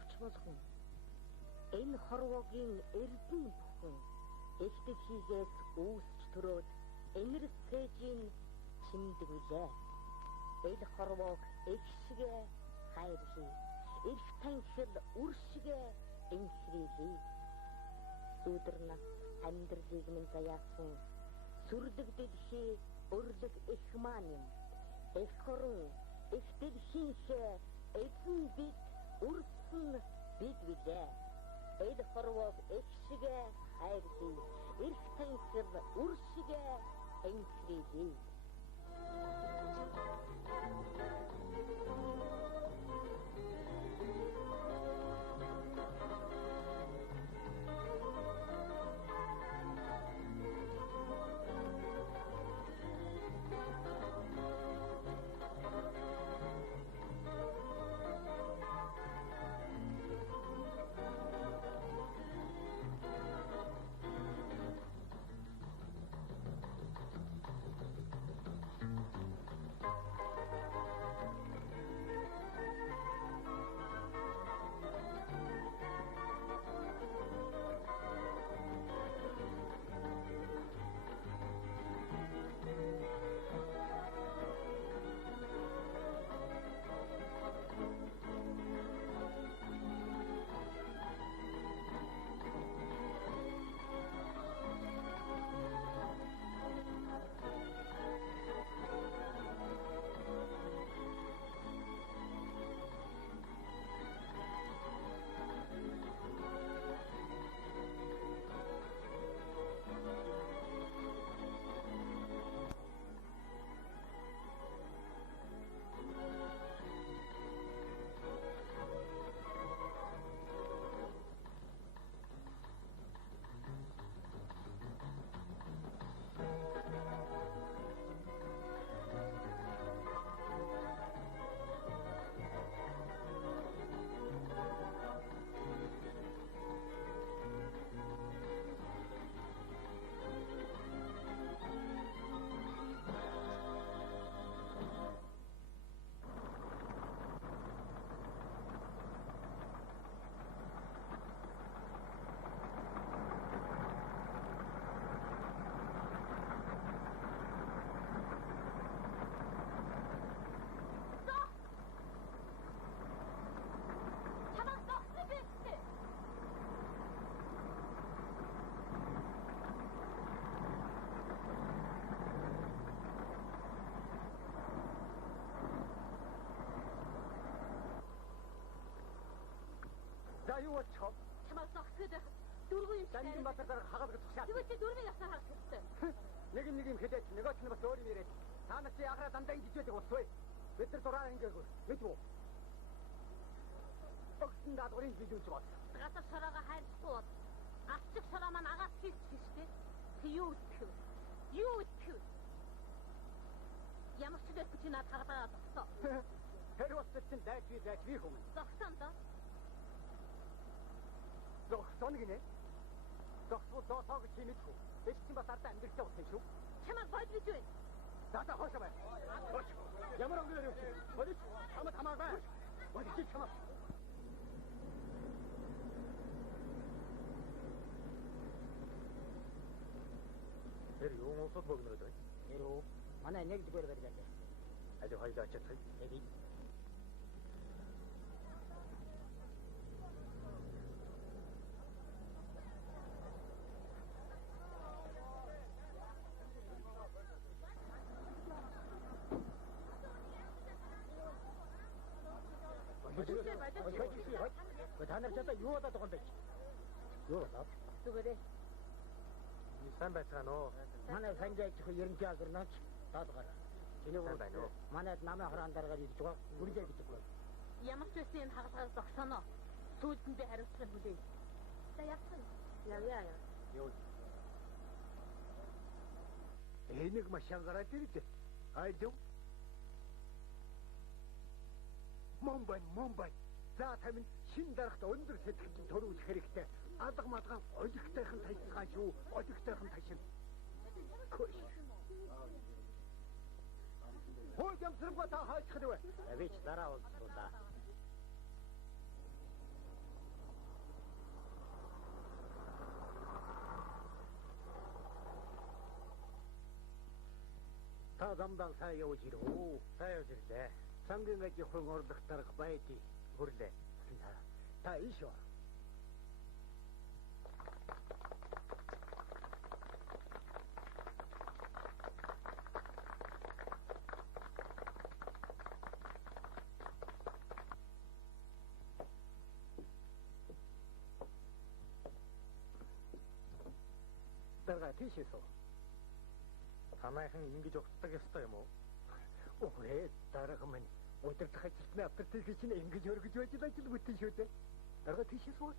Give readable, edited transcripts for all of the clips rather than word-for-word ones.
авч болгон энэ хорвоогийн эрдэн бүхэн эхтэй хийгээс үүсч төрөөд энэрс цээжийн чимдгэлээ. Эл хорвоог эгшгээ хайрлаа. Эрх танхил үршгээ энхрийлээ. Өдөр нас амьдралыг минь заяасан сүрлэг дэлхий өрлөг их маань юм. Эх хорон эх дэлхийнхээ эзэн бид үрсэн бид билээ. Эл хорвоог эгшгээ хайрлаа. Эрх танхил үршгээ энхрийлээ. За юу болчихоо? Чамаас зогсоод байх дөрвөн юм шиг. Данжин Батар хагалгаж тушаад. Тэгвэл чи дөрвөн явсаар харах хэрэгтэй. Нэг юм хэлээд нөгөө ч нь бас өөр юм яриад. Та нар чи ягараа дандаа ингэжээд болтгүй. Бид нар дураар ингээгүү. Бид юу? Огсон даадгурын видеоч бод. Гасар шороогоо хайрлахгүй бол авчиг шороо маань агаас хийчих штеп. Тэг юу үтгэв? Юу үтгэв? Ямар ч зүйл чи над хагалгаа зогсоо. Тэр бас чинь дайч би хүмүүс. Зогсон доо. Зогсон гинэ. Зогсвол доосоо гэж мэдгүй. Бид чинь бас ардаа амьдралтай болсон шүү. Чамаа гойд гэж байна. За хоошоо бай. Хоош. Ямар өнгөөр юу? Полис хамаа бай. Полис чи хамаа. Тэр юу мосод богноод байна? Юу? Манай нэгдүгээр барьж байна. Аль хоёлаа ачаатай. Эди. Та нар чата юу удаа тохиолж байна? Юу удаа? Зүгээрээ. Сан байцгаана уу? Манай санжаач ерөнхий агрнаач таадгаар. Чиний уу байна уу? Манайд намын хороон дараагаар ирж байгаа. Үргэлж гэж байна. Ямар ч үсэн энэ хагалгаас зогсоно. Сүүлд би хариуцлага хүлээе. За яасан? Явъя. Юу? Энийг машин гараад ирдэ. Айдуу. Момбай. За тамин шин дарахт өндөр сэтгэлд төрүүлэх хэрэгтэй. Алга малган олигтойхон тайцгаа шүү. Олигтойхон ташин. Көш. Хөөе ямсрымга та хаачих вэ? Авич дараа болчихлоо да. Та замдаа сайн явж ирүү. Сайн явж ирлээ. Цангийн ажи хүн орлох дарга байдгийг Хүрлээ. та ийш ор. дарга тийшээсөө. Танайхан ингэж угтдаг ёстой юм уу? Өхрээ дарга минь удирдах ажилтны авторитет гэж ингэж өргөж байж ажил бүтэн шүү дээ. Дарга тийшээсөө.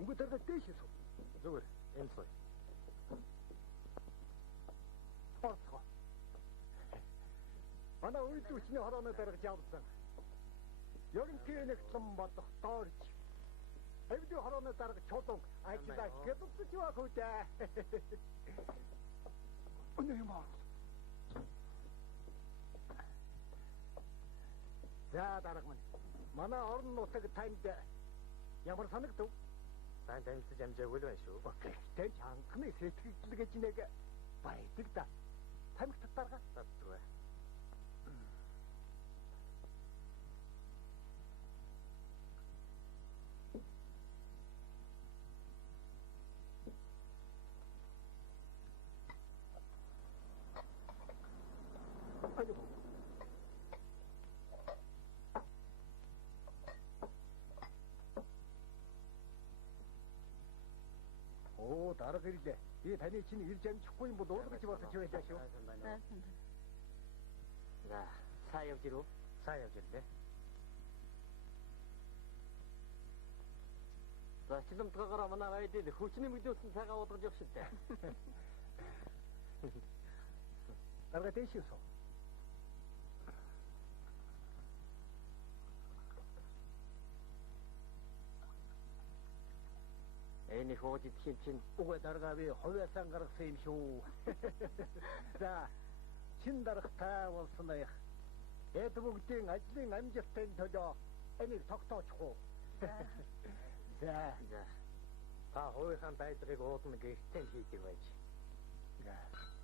Үгүй дарга тийшээсөө. Зүгээр. Энэ сой. Орцгоо. Манай үйлдвэрчний хорооны дарга явсан. Ерөнхий нэгтлэн болох доорч. Эвдүү хорооны дарга чулуун ажиллаа гэдэгс явах үдээ. Өнөө юм аа. За дарга минь. Манай орон нутаг танд ямар санагдав? Сайн танилцж амжаагүй л байна шүү. Окей. Тэнд анхны сэтгэл гэж нэг байдаг да. Тамхи дарга. Татваа. Оо, дарга ирлээ. Би таны чинь ирж амжихгүй юм бол уулгаж бодож байлаа шүү. За, сайн явж ирүү. Сайн явж ирлээ. За, чилэмтгаагаараа манай байдал хүчний мөдөөсөн цагаа уулгаж явах шигтэй. дарга дэшээсөө. Энэ хөөж идэх чинь Уг дарга би хувьяасан гаргасан юм шүү. За, чин даргатай болсон аяг. Эд бүгдийн ажлын амжилтын төлөө энийг тогтоочихоо. За. Та хуулийн байдлыг уудна гэртээ хийдэг байж.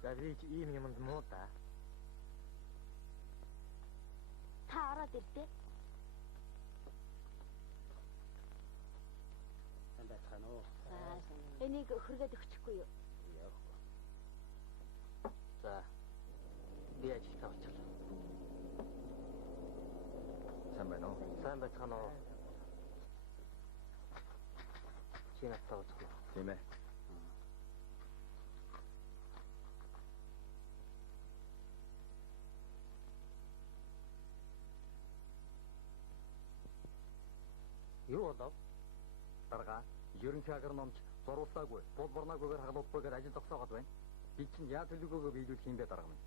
За, би ч ийм юмд муу да. Та ороод ирдээ. Сайн байна уу? Энийг хөргөөд өгчихгүй юу? За. Би ажил тавьчихлаа. Сайн байна уу? Сайн байна уу? Чи надад тавьчихлаа. Тийм ээ. Юу болов? Дарга, ерөнхий агрономч зуруулсаагүй, бул борноогүйгээр хагалуулахгүйгээр ажил зогсоогоод байна. Би чинь яа төлөвлөгөөгөө биелүүлэх юм бэ дарга минь?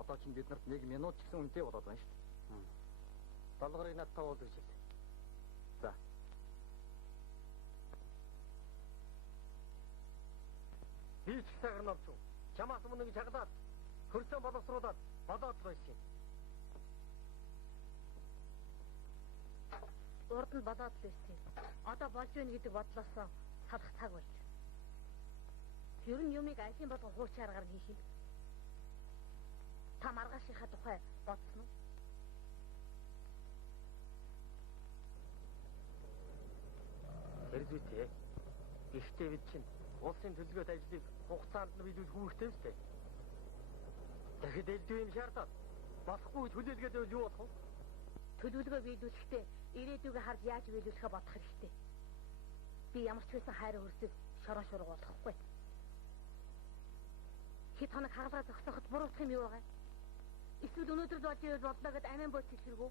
Одоо чинь бид нарт 1 минут ч гэсэн үнэтэй болоод байна шүү дээ. Долларыг надад уулгаж ил. За. Би ч их агрономч юу? Чамаас өмнө гэж хагалаад, хөрсөн боловсруулаад болоод байсан юм. Урд нь болоод л байсан. Одоо болж байна гэдэг бодлоос салах цаг болж. Ер нь юмыг аль юм болгон хууч аргаар хийх юм. Та маргаашийнхаа тухай бодсон уу? Тэрзүүтэй. Гэхдээ бид чинь улсын төлөвлөгөөт ажлыг хугацаанд нь биелүүлэх үүрэгтэй үстэй. Дахид элдв юм шаардаад болохгүй төлөвлөгөө зөв юу болох вэ? Төлөвлөгөө биелүүлэхдээ ирээдүгээ харж яаж биелүүлэхээ бодох хэрэгтэй. Би ямар ч байсан хайр хөрсөд шороо шург болохгүй. Хэд хоног хагалгаа зогсооход буруутах юм юу байгаа? Эсвэл өнөөдөр болж байвал бодлоо гэд амин бод хэлхэргүй.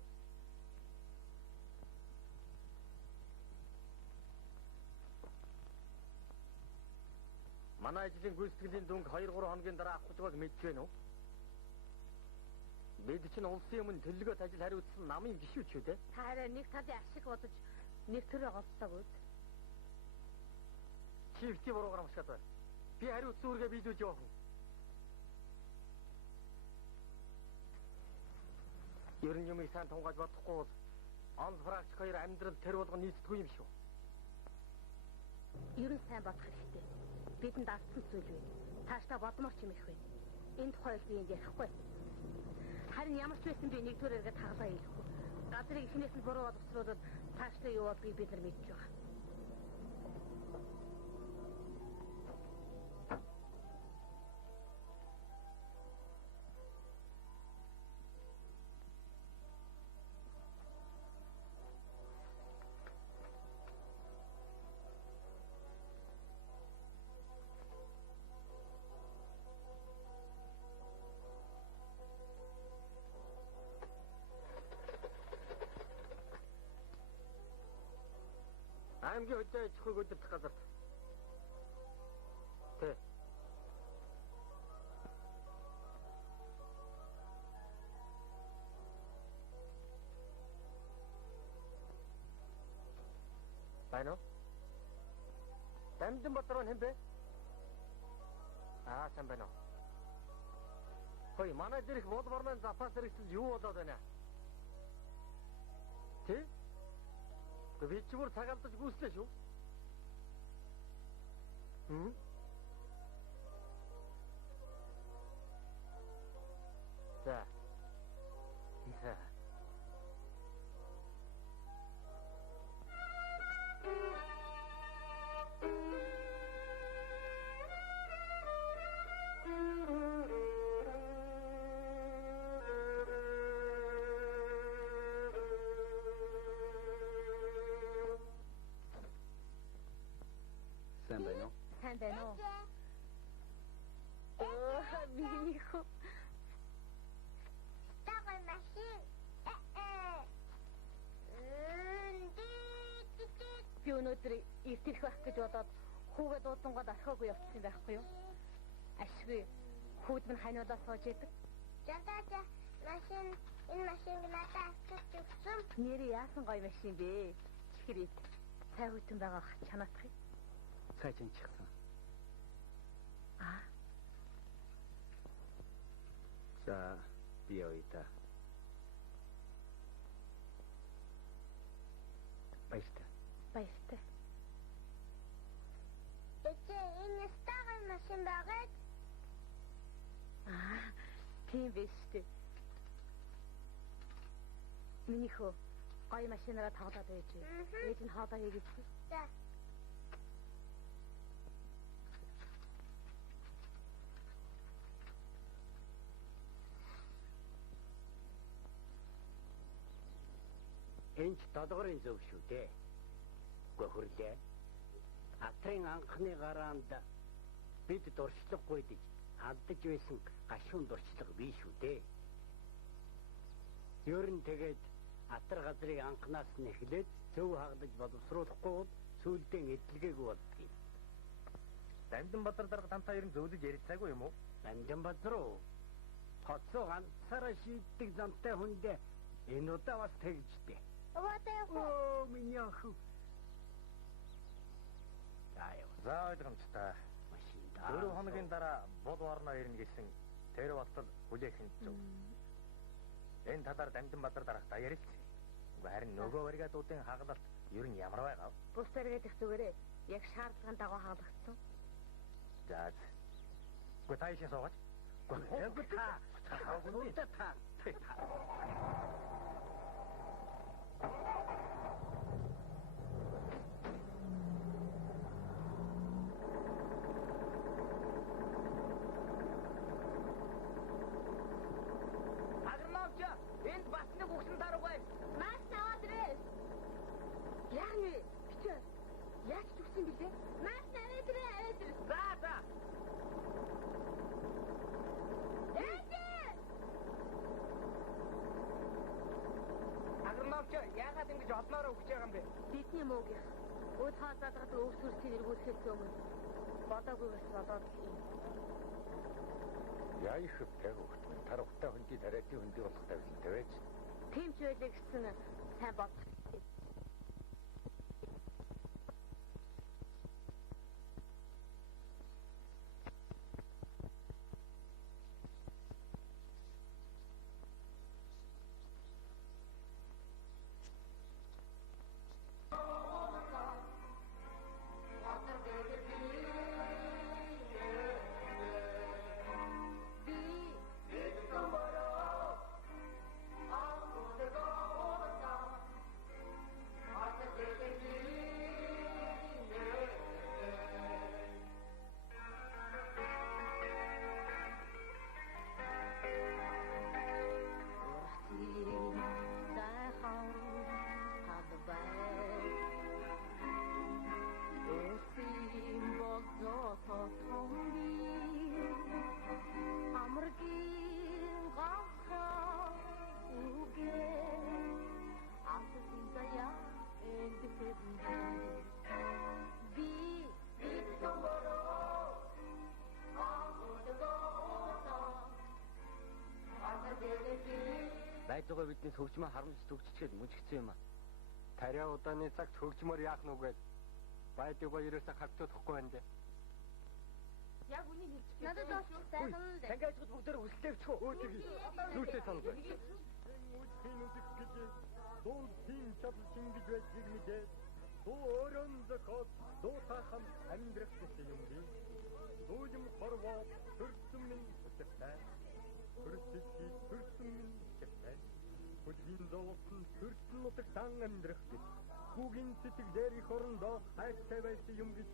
Манай ажлын гүйцэтгэлийн дүнг 2-3 хоногийн дараа авах байгааг мэдж байна уу? Бид чинь улсын өмнө төлөвлөгөөт ажил хариуцсан намын гишүүд шүү дээ. Та хараа нэг талын ашиг бодож нэг төрөө голцдог үү? Чи бити буруугаар амшаад байна. Би хариуцсан үүргээ биелүүлж явах юм. Ер нь юмыг сайн тунгааж бодохгүй бол он практик хоёр амьдрал тэр болгон нийцдэггүй юм шүү. Ер нь сайн бодох хэрэгтэй. Бидэнд алдсан зүйл вэ? Тааштай бодмор ч юм их байна. Энэ тухай би энд ярихгүй. Харин ямар ч байсан би нэгдүгээр эргээд хаглаа хэлэхгүй. Газрыг эхнээс нь буруу боловсруулаад тааштай юу болдгийг бид нар мэдж байгаа. аймгийн хөдөө аж ахуйг удирдах газар. Тэ. Байна уу? Дамжинбатар хэн бэ? Сайн байна уу? Хөөе, манай дэрх болборны запас хэрэгсэл юу болоод байна? Тэ? Би ч бүр цагаалтаж гүйцлээ шүү. За. Сайн байна уу? Сайн байна уу? Минийхүү. Тагай машин. Би өнөөдөр иртэх байх гэж бодоод хүүгээ дуудангууд орхиогүй явчихсан байхгүй юу? Ашгүй хүүд минь ханиулаа сууж идэг. Жантаа машин энэ машин надад авчиж өгсөн. Нэрээ яасан гоё машин бэ? Чихрээд цай хүтэн байгаа чанаатах юм. Цай чинчихсан. За би явъя. Баяртай. Баяртай. Энэ стагай машин байгаа. Тийм биш үү? Минийхөө гоё машинаараа тоглоод байж. Ээж нь хоолоо хийгээгүй. За. Энд долоорын зөв шүү дээ. Гөхөрлөө. Атрын анхны гараанд бид дуршлахгүй гэж алдаж байсан гашуун дуршлага бий шүү дээ. Ер нь тэгээд атар газрыг анхнаас нь эхлээд зөв хагдаж боловсруулахгүй бол сүүлдээ эдлгээгүй болдгийг. Дамжинбатар дарга тантай ер нь зөвлөж ярилцаагүй юм уу? Дамжинбатар уу? Хоцоо ганцаараа шийддэг замтай хүндээ энэ удаа бас тэгжтэй. Оо, миний ах. За ойлгомжтой. Машин 4 хоногийн дараа бод орноо ирнэ гэсэн тэр болтол хүлээх нь зөв. Энэ талаар Дамжинбатар дарагтай ярилцъя. Харин нөгөө барига дуудын хагалалт ер нь ямар байгаа вэ? Бус зэрэгэд их зүгээрээ яг шаардлагын дагуу хаалгагдсан. За. Гэхдээ та ишээ суугач. Гэхдээ та. Энд бас нэг үгсэн даруугүй. Маш наваад ирээ. Яаны бичээ. Яаж зүгсэн бэлээ? Маш наваад ирээ. За. Агрономч яагаад ингэж олноороо өгч байгаа юм бэ? Бидний мөөгийн өд хаалгадаг өв сүрсийг эргүүлэхээс өмнө бодоогүйгээс бодоод юм. Яа их хөвтэй тарахтай хүндий тариатын хүндий болох тавьсан тавьж. Тийм ч байлаа гэсэн сайн бод. Найз байгаа бидний хөгжмөө харамж төгжчихэд мужигдсан юм аа. Тариа удааны цагт хөгжмөр яах нүг гээд байдгаа ерөөсө хавтуудахгүй байна дээ. Яг үнийг хэлчих. Надад бас сайхан л дээ. Танги ажууд бүгдээр үслэвчхөө. Нүртэй санал байна. Үсхийнүсэх гэж дуу тийм чадал шингэж байжиг мэдээ. Дуу өрөн зохиол дуу тахан амьдрах гэсэн юм би. Дуу юм хорвоо төрсөн минь үсэхтэй. Төрсөн минь үсэхтэй. Хөдлийн зовлон төрсөн нутагтан амьдрах гэж. Хүүгийн сэтгэлээр их орондоо хайртай байсан юм гэж.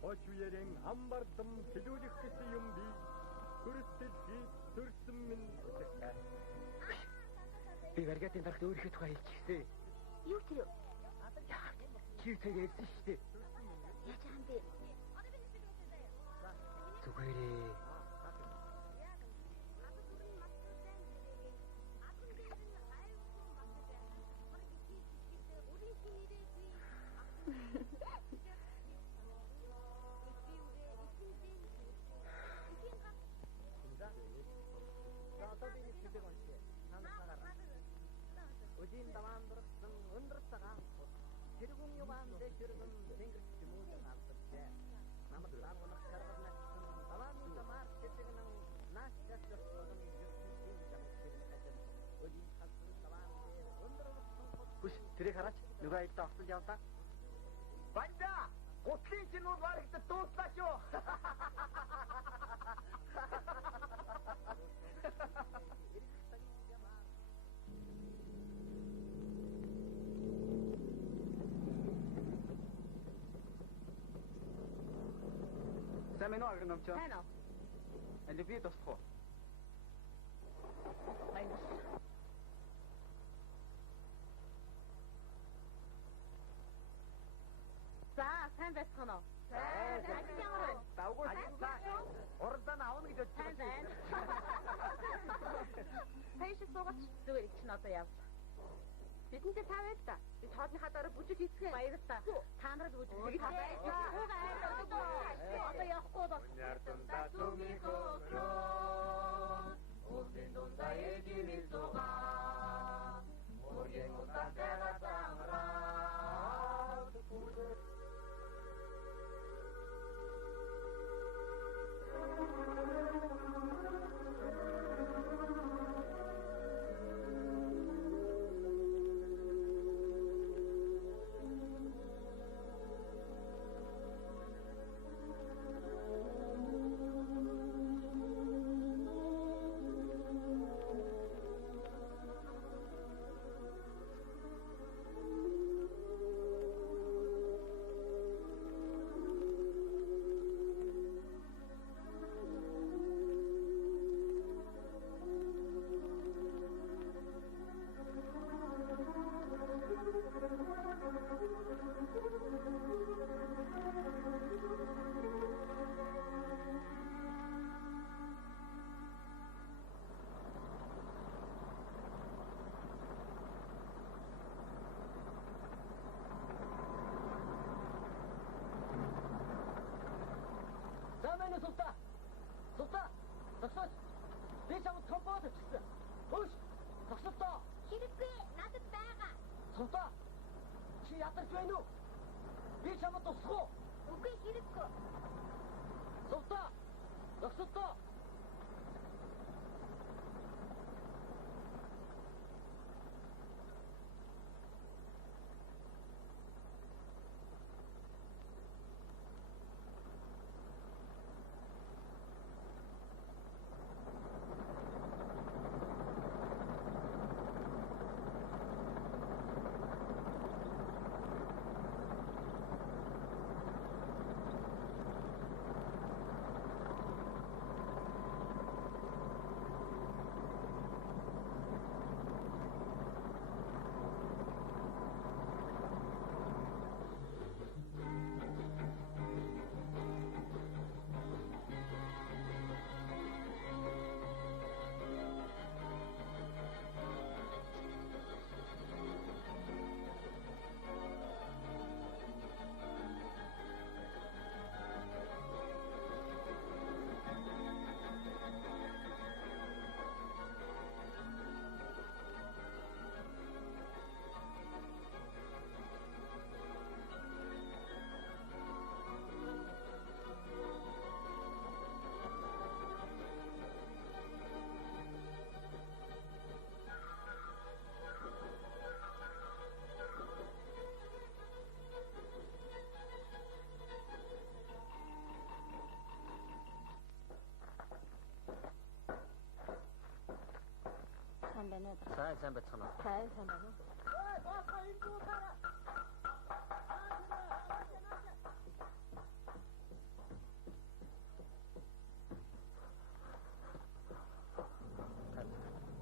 Хоч үерэн амбардам хэлүүлэх гэсэн юм би. Төрсөн минь үсэхтэй. Би баригатын дарагт өөрийнхөө тухай хэлчихсэн. Юу тэр? Чи цаг ярьсан шүү дээ. Яаж байгаа юм бэ? Зүгээрээ. Өдийн даваан дурсан өндрцэг анхуд тэргүүн юваандэ тэргүүн тэнгэрч муудан алдарчээ. Намайг лангунах шаргал начсан давааны дамаар тэтгэнэн наачаас болон жүрсийн замыг хэрэгжүүлж өдийн хатсан даваан дээр өндрцэг Хүш тэрийг хараач. Нөгөө аялдаа орсон явдаа. Банда! Гутлын чинүүд баригдад дууслаа шүү. Сайн мэн уу гэнэмч. Сайн уу? Энд би тосхоо. Баярлалаа. За, сайн байцгаана уу? Сайн. Ажил ямар вэ? Давгүй сайн. Уралдаан авна гэж Сайн бодчих. байна. Таяш суугач зүгээр чинь одоо яв. Бидэнтэй та байл та. Би тоодныхаа дараа бүжиг хийцгээ. Баярлалаа. Та нарыг бүжиг одоо явахгүй бол. Ярдунда тумихо Улдин дунда эдини сога Орген ута тера тамра Замын султаа. Султаа. Тагсаач. Би чамд компот хийсэн. Хөөш. Тагсалтаа. Хэрэггүй надад байгаа. Султаа. Чи ядарч байна уу? Би чамд тусах уу? Үгүй хэрэггүй. Султаа. Тагсалтаа. байна уу? сайн байцгаана уу? Сайн байна уу?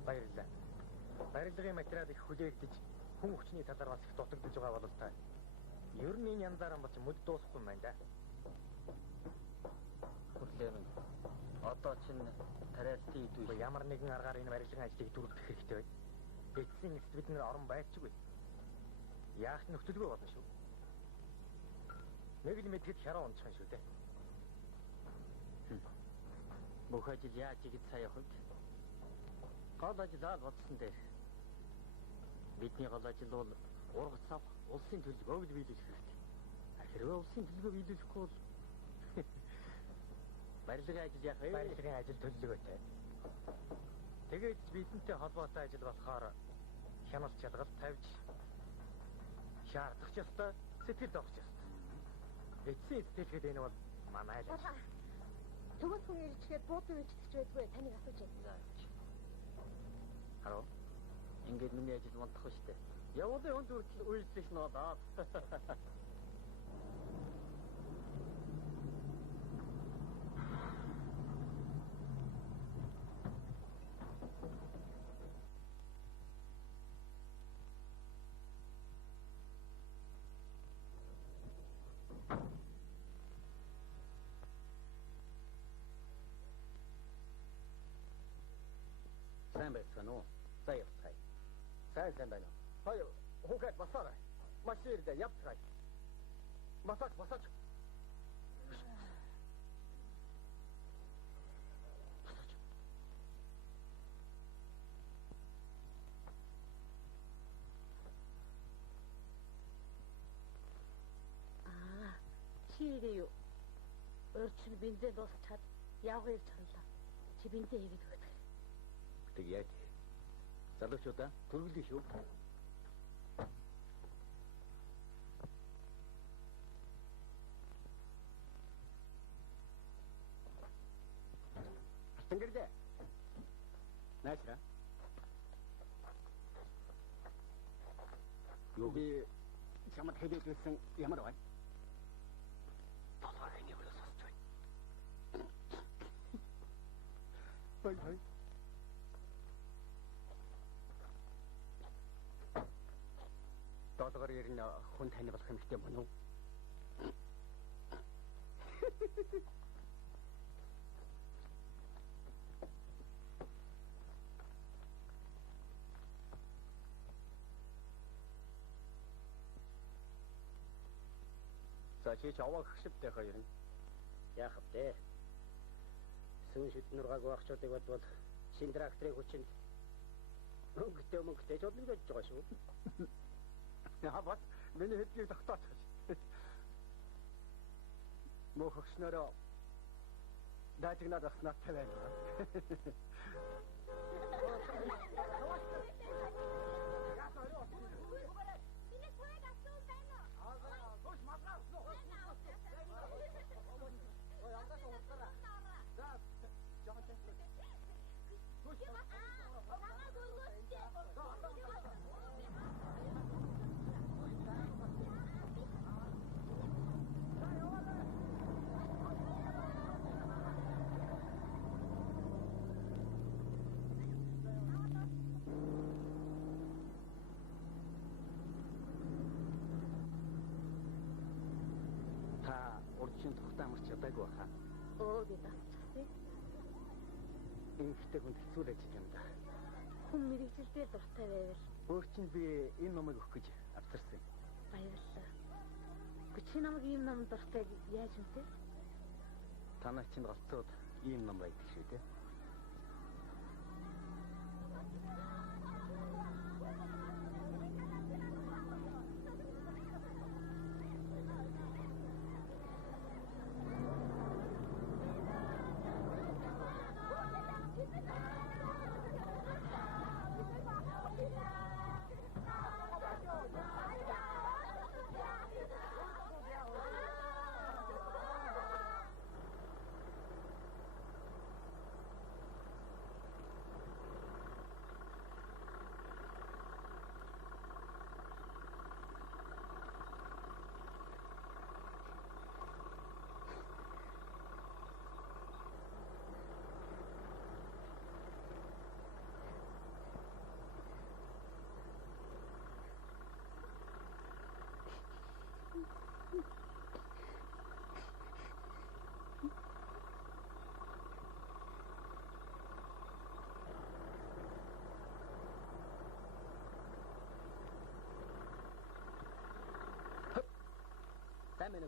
Баярлалаа. Барилгын материал их хүлээгдэж хүн хүчний талаар бас их дутагдж байгаа бол та. Ер нь энэ янзаараа бас мөд дуусахгүй юм байна да. Хүлээн. Одоо чинь тариалтын идэв. Ямар нэгэн аргаар энэ барилгын ажлыг дүүргэх хэрэгтэй байна. Эцсийн эцэст бид нэр орон байцгүй. Яах нөхцөлгүй болно шүү. Нэг л мэдгэд хяраа унцхан шүү дээ. Бүх ажил яаж игд сая явах вэ? Гол ажил аль болсон дээр. Бидний гол ажил бол ургац авах, улсын төлөвлөгөөг биелүүлэх хэрэгтэй. Хэрвээ улсын төлөвлөгөө биелүүлэхгүй бол барилгын ажил яах вэ? Барилгын ажил төлөвлөгөөтэй. Тэгээд бидэнтэй холбоотой ажил болохоор хяналт чадгалт тавьж шаардах ёстой, сэтгэл зовх ёстой. Эцсийн сэтгэлгээд энэ бол манай л ажил. Төгс хүн ирчгээд буудан үчигч байдгүй таныг асууж байна. Хараа. Ингээд миний ажил мундах шүү дээ. Явуулын өнд хүртэл үйлчлэх нь болоо. Сайн байцгаана уу? За явцгаая. Сайн байна уу? Хаяа, хүүхэд басаарай. Машин ирдэ явцгаая. Масаж. Чи юу? Өөрчн бензин дуусчаад явгын ирж харлаа. Чи бензин хийгээд өгөх. Тэг яаж? Залуучуудаа төрүүлээ шүү. Тэнгэрдээ. Наашра. Юу би чамд хэлээд байсан ямар байна? Толгойн нэврээс сонсч байна. Хой. Долгор ирнэ хүн тань болох юмхтэй мөн үү? За чи чаваа гихшивтэй хоёр нь. Яах вэ? Сүүн шиднэр гаг багчуудыг бодвол шин тракторын хүчинд мөнгөтэй жолонгож байгаа шүү. Яа бат миний хэдийг тогтооч. Мөх хөкснөрөө дайгнаад ахснаа тавина. Урчин тухтай амарч чадаагүй баха. Оо би дасчихсан. Инхтэй хүн хэцүү байж юм да. Хүн мэрэгжилдээ дуртай байвал Өөр чинь би энэ номыг өгөх гэж авчирсан. баярлалаа. Чи намайг ийм ном дуртай яаж үнтэй? Танай чинь голцоод ийм ном байдаг шүү дээ.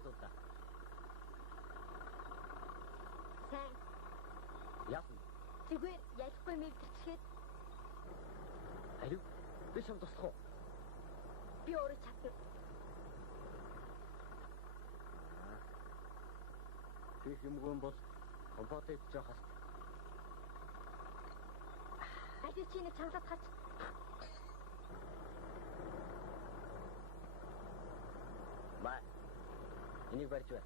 асуудаа. Сайн. Яасан? Зүгээр ялахгүй мэдчихээд Алив. Би чамд туслах уу? би өөрөө чаддаг. Би юмгүй бол компатэд жахас. Ажил чинь чангалаад хач. Бай. Энийг барьж бай.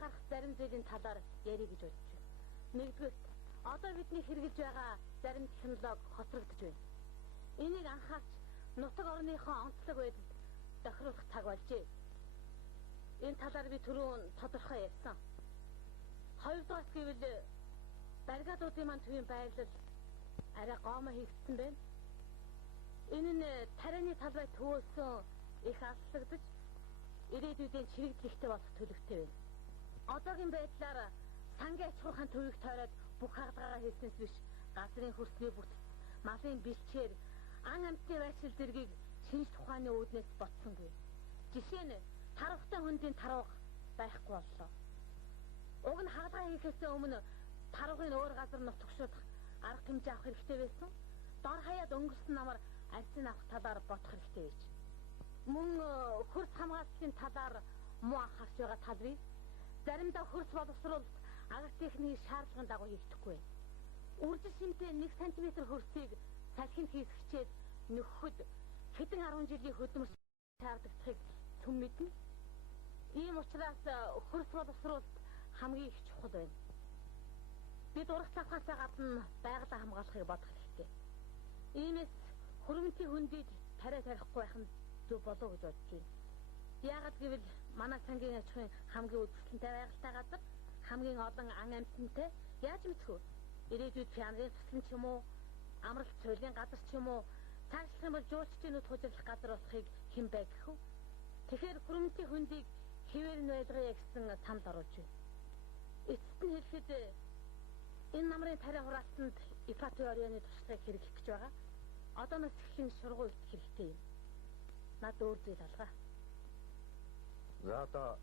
Анхаарах зарим зүйлийн талаар ярих гэж бодож байна. Нэгдүгээр, одоо бидний хэрэгжилж байгаа зарим технологи хоцрогдож байна. Энийг анхаарч нутаг орныхоо онцлог байдалд тохируулах цаг болжээ. Энэ талаар би түрүүн тодорхой ярьсан. Хоёрдугаар гэвэл баригадуудын маань төвийн байрлал арай гоомоо хийгдсэн байна. Энэ нь тарианы талбай төвөөсөн их алслагдаж ирээдүйдээ чирэгдлэгтэй болох төлөвтэй байна. Одоогийн байдлаар сангийн аж ахуйн төвийг тойроод бүх хаалгаагаа хийснээс биш газрын хөрсний бүт малын бэлчээр ан амтны байшил зэргийг шинж тухааны үүднээс ботсонгүй. Жишээ нь тарвахтай хөндийн тарвах байхгүй боллоо. Уг нь хаалгаа хийхээс өмнө тарвахын өөр газар нутагшуудах арга хэмжээ авах хэрэгтэй байсан. Дор хаяад өнгөрсөн намар арьсын авах талаар бодох хэрэгтэй байж. Мөн хөрс хамгааллын талаар муу анхаарч байгаа талбай заримдаа хөрс боловсруулалт агар техникийн шаардлагын дагуу хийгдэхгүй. Үржил шимтэй 1 см хөрсийг салхинд хийсгчээд нөхөхөд хэдэн 10 жилийн хөдөлмөр шаардлагыг түн мэднэ. Ийм учраас хөрс боловсруулалт хамгийн их чухал байна. Бид урагш авахаас гадна байгалаа хамгаалахыг бодох хэрэгтэй. Иймээс хөрөмтийн хөндийг тариа тарихгүй байх нь зөв болов уу гэж бодож байна. Яагаад гэвэл манай сангийн аж ахуйн хамгийн үзэсгэлэнтэй байгальтай газар хамгийн олон ан амьтантай яаж мэдэх вэ? Ирээдүйд пианрын туслан ч юм уу, амралт цойлын газар ч юм уу, цаашлах юм бол жуулчдын хужирлах газар болохыг хэн бай гэх вэ? Тэгэхээр хөрөмтийн хөндийг хэвээр нь байлгая гэсэн санал оруулж байна. Эцэст нь хэлэхэд энэ намрын тариа хураалтанд ИПАТ орионы туршлагыг хэрэглэх гэж байгаа. Одооноос эхлэн шургуулт хэрэгтэй юм. Над өөр зүйл алгаа. За одоо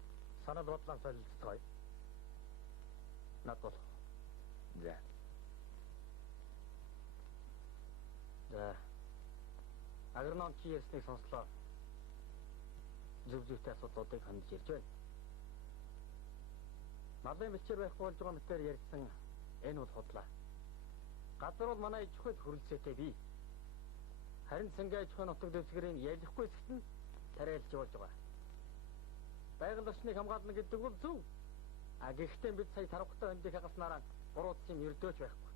санал бодлоо солилцгоё. Над бол. За. Агроном чи ярьсныг сонслоо. Зөв-зөвтэй асуудлуудыг хандж ирж байна. Малын бэлчээр байхгүй болж байгаа мэтээр ярьсан энэ бол худлаа. Газар бол манай иж ахуйд хүрэлцээтэй бий. Харин сангийн аж ахуйн нутаг дэвсгэрийн ялихгүй хэсэгт нь тариалж явуулж байгаа. Байгаль орчныг хамгаална гэдэг бол зөв. Гэхдээ бид сая тарвахтай хөндийг хагаснараа буруудсан юм өрдөөж байхгүй.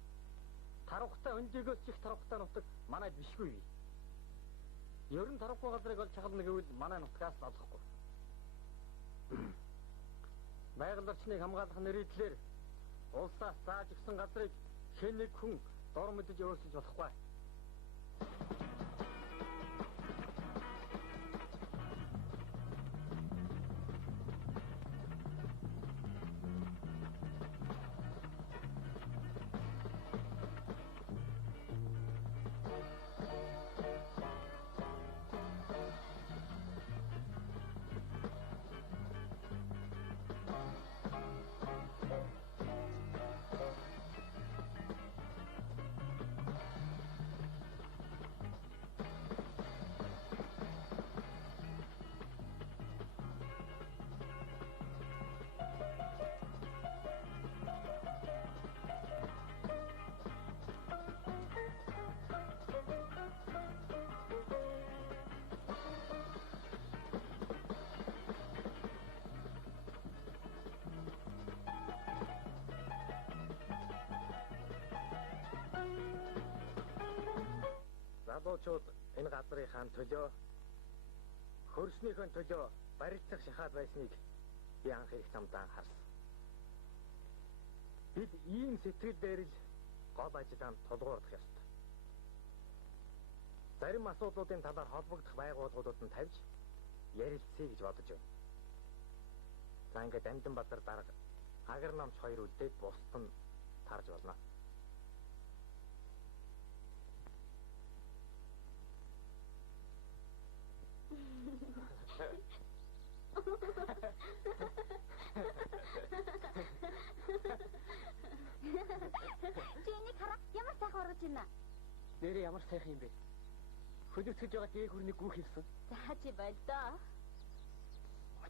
Тарвахтай хөндийгөөс ч их тарвахтай нутаг манайд бишгүй бий. Ер нь тарвахгүй газрыг олж хахална гэвэл манай нутгаас л олохгүй. Байгаль орчныг хамгаалах нэрийдлэр улсаас зааж өгсөн газрыг хэн нэг хүн дор мэдэж өөрчилж болохгүй. залуучууд энэ газрынхаа төлөө хөрснийхөө төлөө барилдах шахаад байсныг би анх ирэх замдаа харсан. Бид ийм сэтгэл дээр л гол ажиллаанд тулгуурлах ёстой. Зарим асуудлуудын талаар холбогдох байгууллагуудад нь тавьж ярилцъя гэж бодож байна. За ингээд Амьданбаатар дарга агар намч 2 үлдээд бусд нь тарж болно. Чиний хараа ямар сайхан орж байна. Нэрээ ямар сайхан юм бэ? Хөлөвцөж байгаа дээг хүрний гүөх хэлсэн. За чи болдоо.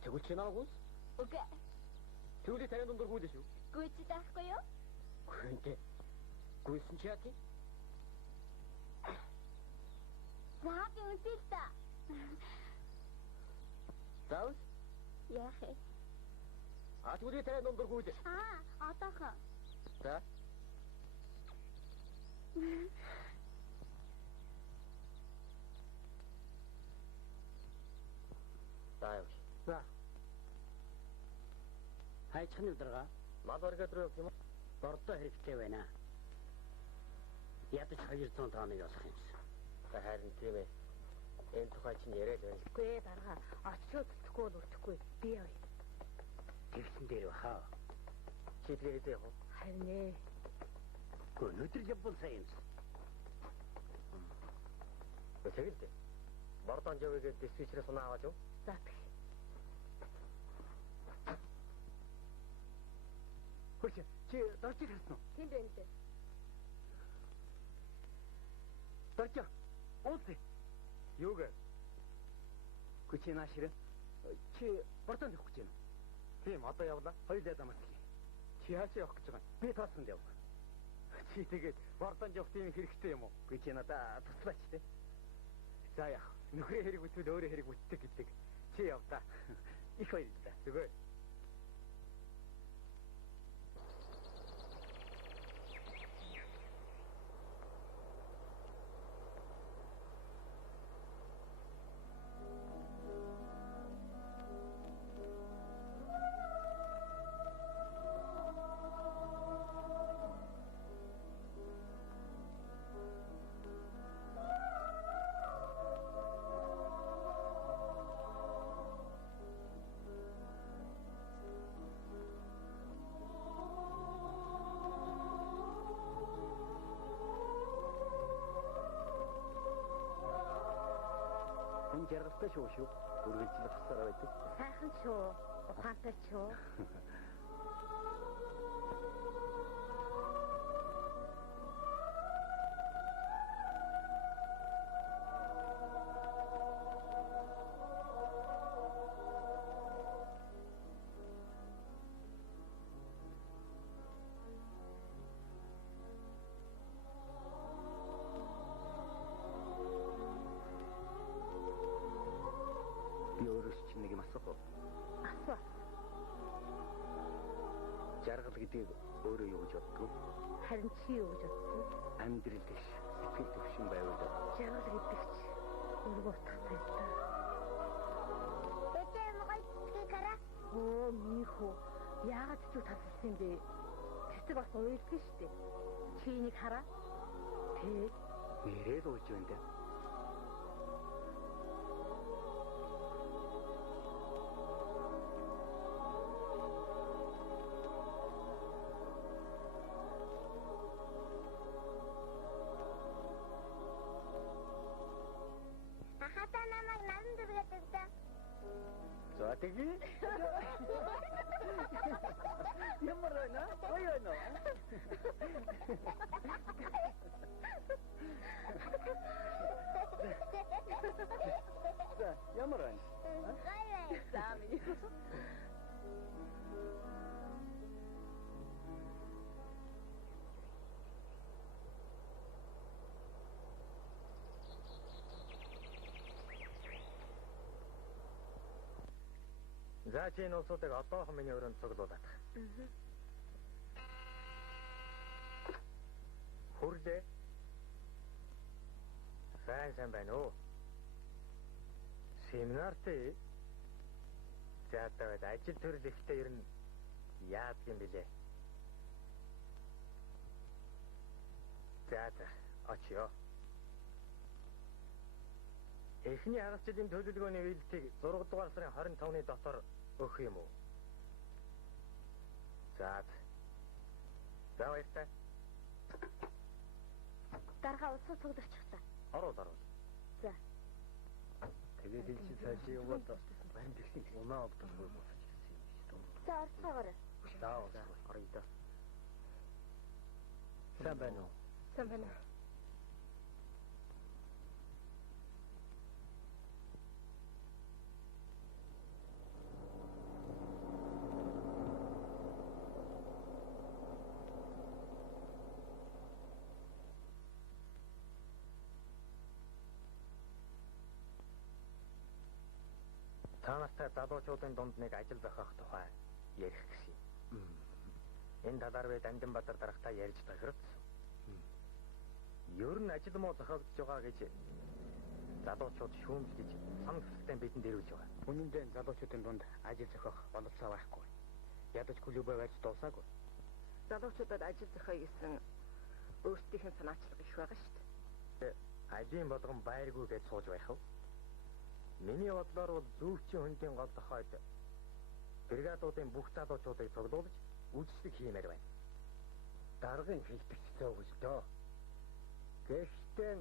Тэгвэл чи намайг үс. Үгүй. Тэгвэл таны дундуур гүйдэ шүү. Гүйж таахгүй юу? Гүйнтэй. Гүйсэн чи яа тий? За би үнтэй л та. Заавал Яах вэ? тэгвэл таны дундуур гүйдэ. Одоохон. За. За. За. Хайчхны дарга Мал оргид руу юм. бордоо хэрэгтэй байна. Ядаж 200 тоног олох юмсан. Харин тийм ээ. Энэ тухай чинь яриад байна. Үгүй ээ дарга. Очроо төлөхгүй бол өртөхгүй. Би явъя. Тэгсэн дээр баха. Чи тэгээ хэзээ явах вэ? Харин ээ. Өнөөдөр явбал сайн юмсан. Тэгэл дээ. Бордон жавыгээд диспетчерээс унаа аваад юу? За тэг. Хөөч чи доржиг харсан уу? Тийм байна дээ. Доржиг. Уулзъя. Юу гэ? Хүчээ наашрын. Чи бордонд явах гэж байна уу? Тийм, одоо явлаа. Хоёулаа дамаачлаа. Чи хаашаа явах гэж байгаа Би тооцонд явах. юм? Чи тэгээд бордон явах тийм хэрэгтэй юм уу? Гүй чи надаа туслаач те. За яах. Нөхрөө хэрэг бүтвэл өөрөө хэрэг бүтдэг гэдэг. Чи яв та. Их баярлалаа. Зүгээр. Хүн жаргалтай шүү. Үргэлжлэх тусаараа байдаг. Сайхан шүү. Ухаантай шүү. Би өөрөөс чинь нэг юм асуух. Асуу. Жаргал гэдэг өөрөө юу гэж боддог вэ? Харин чи юу гэж бодсон? Амьдрал дэш сэтгэл төвшин байвал Жаргал гэдэг чи өргөө утгатай л да. Бэтэ могой цэцгийг хараа. Оо миний хүү. Яагаад ч юу тасалсан юм бэ? Цэцэг бас уйлсан шүү дээ. Чи энийг хараа. Тэг. нэрээд ууж байна даа. Ахата намайг насан туршид өгдөө. За тэгээ. Ямар байна? Ой байна. За ямар байна? Гай. За миний. За чи энэ улсуудыг одоохон миний өрөөнд цуглуулад. Хүрлээ. сайн байна уу? Семинарт заадаг ажил төрөл ихтэй ер нь яадаг юм бэлээ? За очиё. Эхний хагас жилийн төлөвлөгөөний үйлдэлийг 6 дугаар сарын 25-ны дотор өгөх юм уу? За баярлалаа. Дарга улсаа цугларчихлаа. Ороо. За. Тэгээд энэ чи цааш яваад барин дэлхий унаа авдаггүй болчих гэсэн юм шүү дээ. За орцоогоорой. За орё даа. Сайн байна уу? Сайн байна. Та нартай залуучуудын дунд нэг ажил зохиох тухай ярих гэсэн юм. Энэ талаар би Дамжинбаатар дарагтай ярьж тохиролцсон. Ер нь ажил муу зохиогдож байгаа гэж залуучууд шүүмжлэж санал хүсэлтээ бидэнд ирүүлж байгаа. Үнэн дээр залуучуудын дунд ажил зохиох боловсроо байхгүй. Ядаж клубээ байж дуусаагүй. Залуучуудад ажил зохиоё гэсэн өөрсдийнх нь санаачлага их байгаа шүү дээ. Ажлын болгон байргүй гэж сууж байх уу? Миний бодлоор бол зүүгчийн хөндийн гол тохойд бригадуудын бүх залуучуудыг цуглуулж үйлчлэг хиймээр байна. Даргын хийгдэгчтэй өгөл дөө. Гэхдээ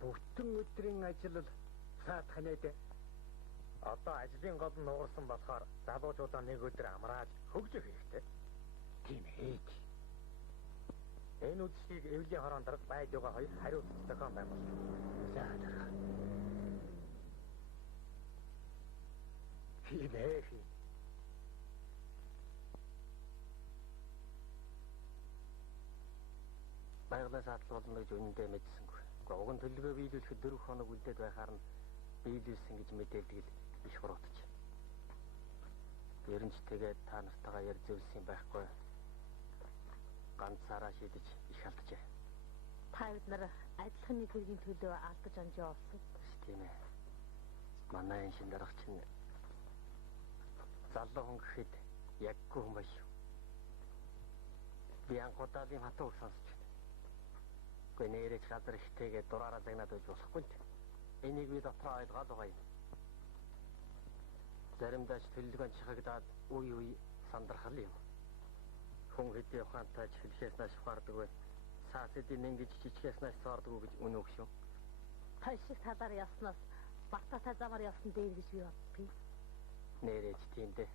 бүтэн өдрийн ажил саадах нэ дээ. Одоо ажлын гол нь нугарсан болохоор залуучуудаа нэг өдөр амрааж хөгжих хэрэгтэй. Тийм ээ. Энэ үйлчлэгийг эвлийн хорон дарга байж байгаа хоёр хариуцлага зохион байгуулсан. За дарга. Хийнэ. Байгалийн саатал болно гэж үнэндээ мэдсэнгүй. Гэхдээ уг нь төлөвлөгөө биелүүлэхэд 4 хоног үлдээд байхаар нь биелүүлсэн гэж мэдээлдэг л их буруутаж. Ерөнч тэгээд та нартайгаа ярь зөвлөсөн байхгүй. Ганцаараа шийдэж их алджээ. Та бид нар адилхан нэг хэргийн төлөө алдаж амжаа олсон. Тийм ээ. Манай энэ шин дарга чинь залуу хүн гэхэд яггүй хүн байх шүү. Би анхудаалын хатуу сонсч байна. Гэхдээ нэрэж газар ихтэйгээ дураараа загнаад байж болохгүй нэ. Энийг би дотроо ойлгоод байгаа юм. Заримдаа ч төлөвлөгөөнд чахагдаад үе сандрахал юм. Хүн хэдийн ухаантай хэлхээс нааш ухаардаг бай. Цаас эдийн ингэж жижигээс нааш цаардаггүй гэж үнэ үг шүү. Та шиг талаар явснаас бататай замаар явсан дээр гэж би боддгийг. Нэрэж тийм дээ.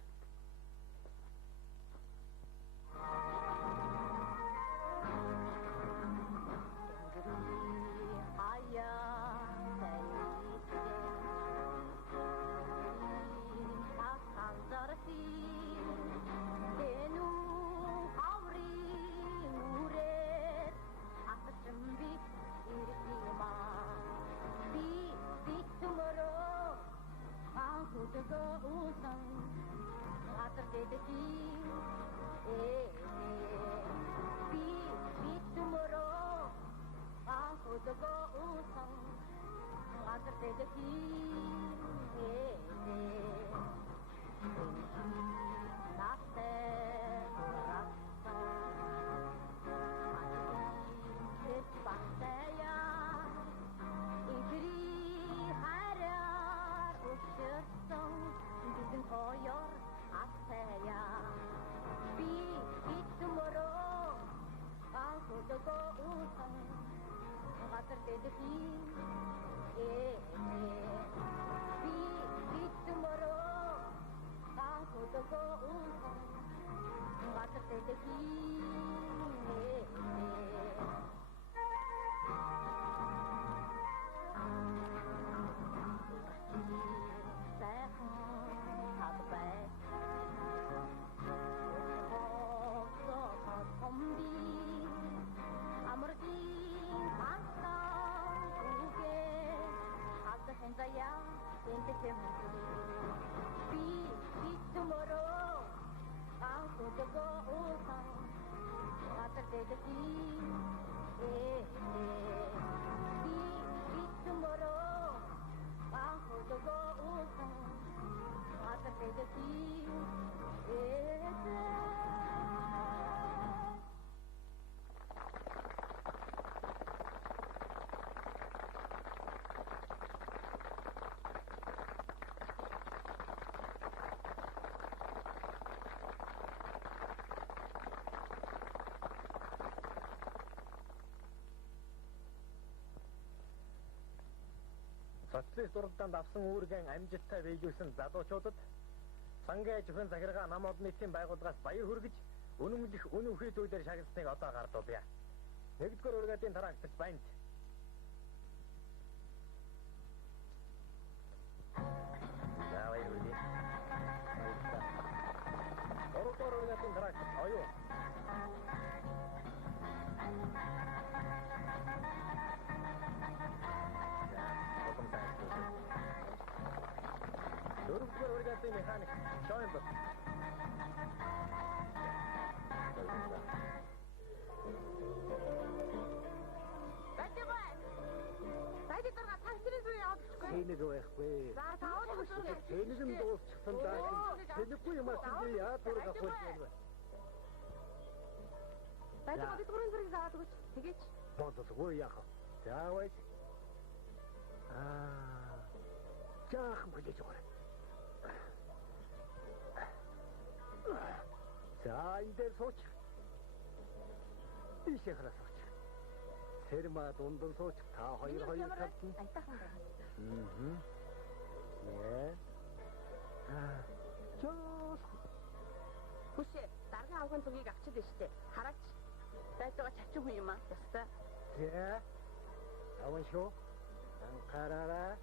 Процесс уралдаанд авсан үүргэн амжилттай биелүүлсэн залуучуудад Сангай зөвхөн захиргаа нам олон нийтийн байгууллагаас баяр хүргэж үнэмлэх үнэн ухий зүйлээр шагналсныг одоо гардуулъя. Нэгдүгээр ургадын трактор банд. Яавай үргэлж. Гурван ургадын трактор оюу. Дөрөвдүгээр ургадын механик Шойнберг. Тэнийг байхгүй. За таавал хөшөө. Тэнийг нь дуусчихсан даа. Тэнийгүй юм аа яа дург авах юм бэ? Баялаг бид гурван зэрэг заадаг гэж. Тэгээч. Бодлого яах вэ? Заавал. Жаахан бүлэж байгаа. За энэ дээр сууч. Ийшээ хараа сууч. Сэрма дундан сууч. Та хоёр тавьсан. Айтайхан байна. Яа. Чоо. Хөшөө, даргын авгын зүгийг авчид байна штэ. Хараач. Байцаага чавчин хүн юм аа. Яста. За. Аван шоо. Анкарара.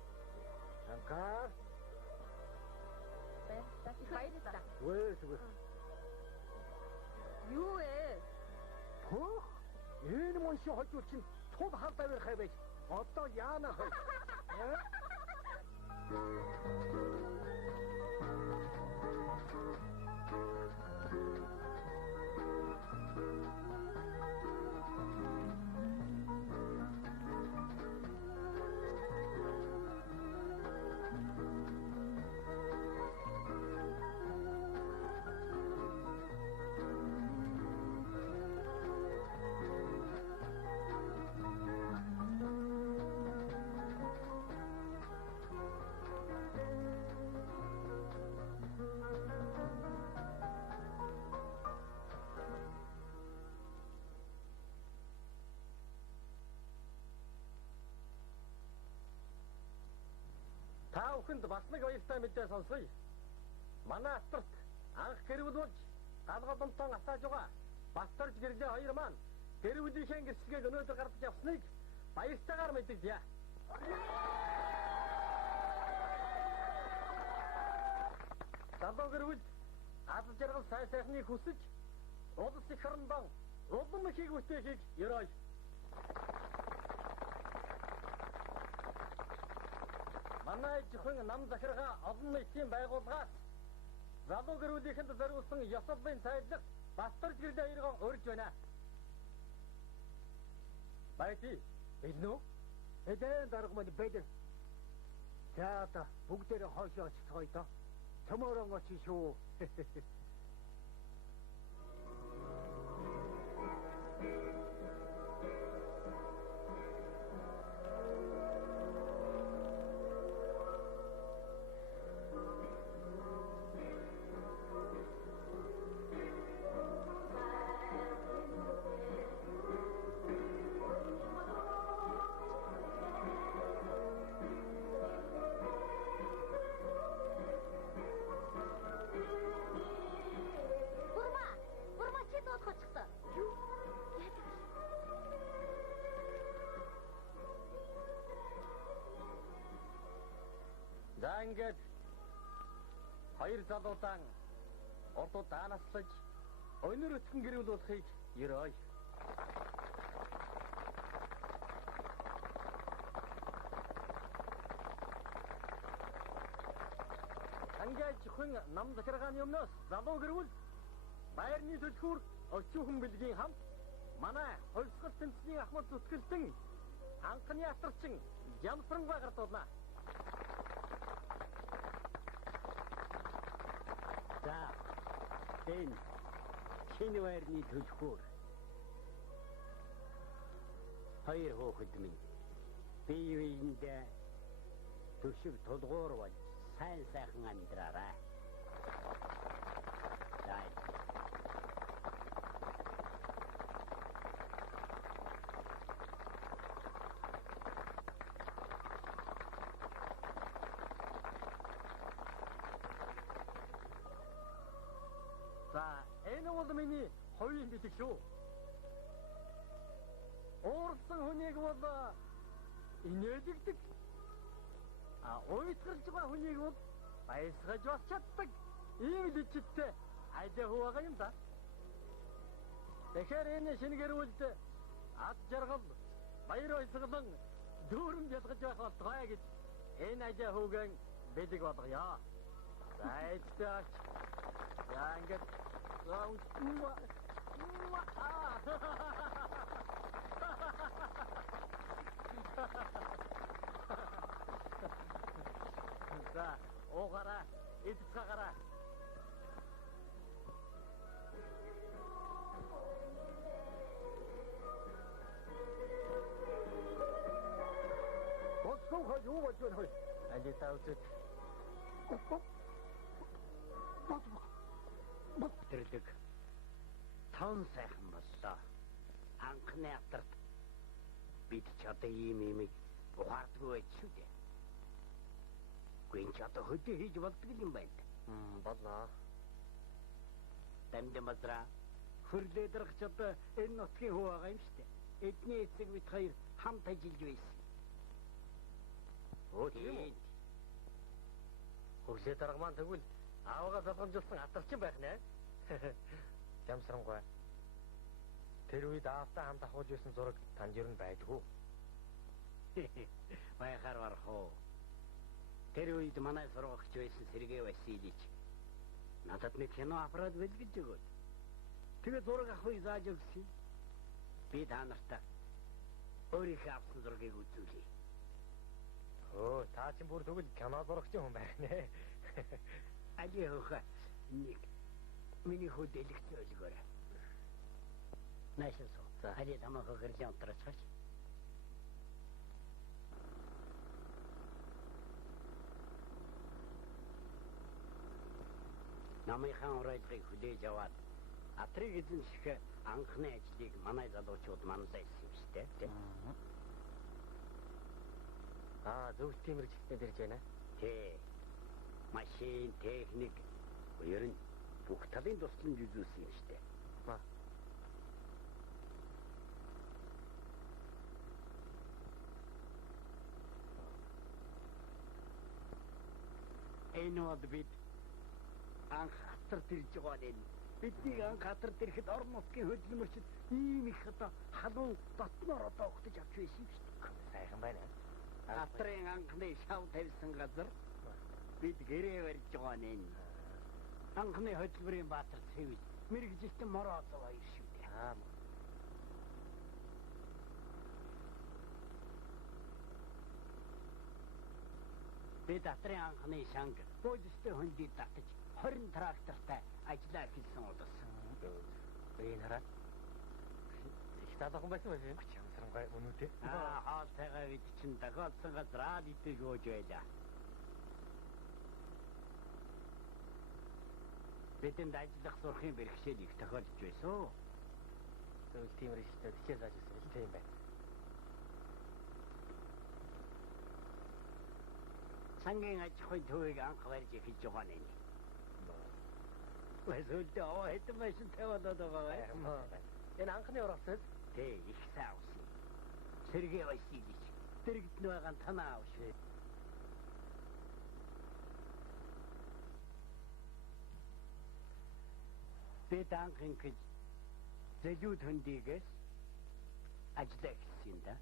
Анкар. Баярлалаа. Вэ. Юу ээ? Хөө? Энэ мөн шиг хожууд чинь тул халдаа байх байж. Одоо яана хөө. Та бүхэнд бас нэг баяртай мэдээ сонсгоё. Манай аттарт анх гэрүүлж галгаломтон асааж байгаа Батторж гэрлээ хоёр маань гэрүүлийнхээ гэрчлэгийг өнөөдөр гардаж явсныг баяртайгаар мэдэгдэе. Залуу гэрүүл аз жаргал сайхныг хүсэж улс их хорондон улам ихийг үтээхийг ерөөй. Манай зөвхөн нам захиргаа олон нийтийн байгууллагаас залуу гэрүүлийнхэнд зориулсан ёслолын цайлах Батторж гэрлээ хоёроо урьж байна. Байти, элнүү? Эдэн даргамын бэдэн. За бүгдээрээ хоошоо очихгоё доо. Төмөрөн очиж шүү. За ингээд хоёр залуудан ордоо даанаслаж өнөр өтгөн гэрүүлүүлэхийг ерөөй. Ингээд зөвхөн нам захиргааны өмнөөс залуу гэрүүл байрны төлхөөр өчүүхэн бэлгийн хамт манай хөлсгөл тэмцний ахмад зүтгэлтэн анхны атарчин Ямфранга гардуулна. За, энэ шинэ байрны төлхөөр хоёр хөөхд минь бие биендээ төшөв тулгуур болж сайн сайхан амьдраарай. За. бол миний хувийн битэг шүү. Уурсан хүнийг бол инээлгдэг. Уйтгарч байгаа хүнийг бол баясгаж бас чаддаг. Ийм личтэй айдаа хуу байгаа юм да. Тэгэхээр энэ шинэ гэрүүлд ад жаргал баяр баясгалан дүүрэн ялгаж байх болтугай гэж энэ айдаа хуугийн бэлэг болгоё. За эцэг. Яа ингэж За, уугараа, эцгаараа. Босгоо юу болж байна хөөе? Али таавчд. Тэрлэг тон сайхан боллоо. Анхны атарт бид ч одоо ийм имийг ухаардгүй байж шүү дээ. Гүн ч одоо хөдөө хийж болдго юм байна. Боллоо. Дамдамазра хөрлөөдрөх ч одоо энэ нутгийн хүү байгаа юм шүү дээ. Эдний эцэг бид хоёр хамт ажиллаж байсан. Оо тийм үү? Хөглөө дарга маань тэгвэл аавгаа залгамжуулсан атарчин байх нэ. Жамсрангуй. Тэр үед аавтай хамт ахуулж байсан зураг танд ер нь байдгүй. Баяхаар барах уу. Тэр үед манай сургагч байсан Сергей Васильевич надад нэг кино аппарат бэлгэж өгөөд. Тэгээ зураг авахыг зааж өгсөн. Би та нартай өөрийнхөө авсан зургийг үзүүлье. Оо, та чинь бүр тэгвэл кино зурагч хүн байх нэ. Али хөөхө нэг миний хөдөлгцэн өлгөөрэй. Найшин суу. За. Али тамаа хөрлийн онтроч хач. Намынхаа урайлгыг хүлээж аваад атрыг эзэмших анхны ажлыг манай залуучууд мандайсан юм шүү дээ. Зөв тиймэр жилтэд ирж байна. Тий. Машин, техник ер нь бүх талын тусламж үзүүлсэн юм шүү дээ. Энэ бол бид анх хатарт ирж байгаа нь. Бидний анх хатарт ирэхэд орон нутгийн хөдөлмөрчид ийм их одоо халуун дотноор одоо өгтөж авч байсан юм шүү дээ. Сайхан байна. Хатрын анхны шав тавьсан газар бид гэрээ барьж байгаа нь. Анхны хөдөлмөрийн баатар цэвэж мэрэгжилтэн мороо зовоо ир шүү дээ. Бид хатрын анхны шанг бөөжстэй хөндөд татаж 20 трактортай ажиллаа эхэлсэн удас. Энэ хараа. Их таалгахан байсан байх юм. Чамсрангай өнөөтэй. Хаалтайгаа бид чинь тохиолдсон газраа идэж гоож байлаа. Бидэнд ажиллах сурахын бэрхшээл их тохиолдож байсан. Зөв тиймэр ихтэй тэгэхээр зааж ирсэн л тийм байна. Сангийн аж ахуйн төвийг анх барьж эхэлж байгаа нь. Эсвэл оо хэдэн машин тавиад байгаа. Энэ анхны урагсад Тий, их сайн авсан. Сергей Васильевич дэрэгд нь байгаа танаа авшээ. Бид анхын гэж зэлүүд хөндийгээс ажиллаа эхэлсэн юм да.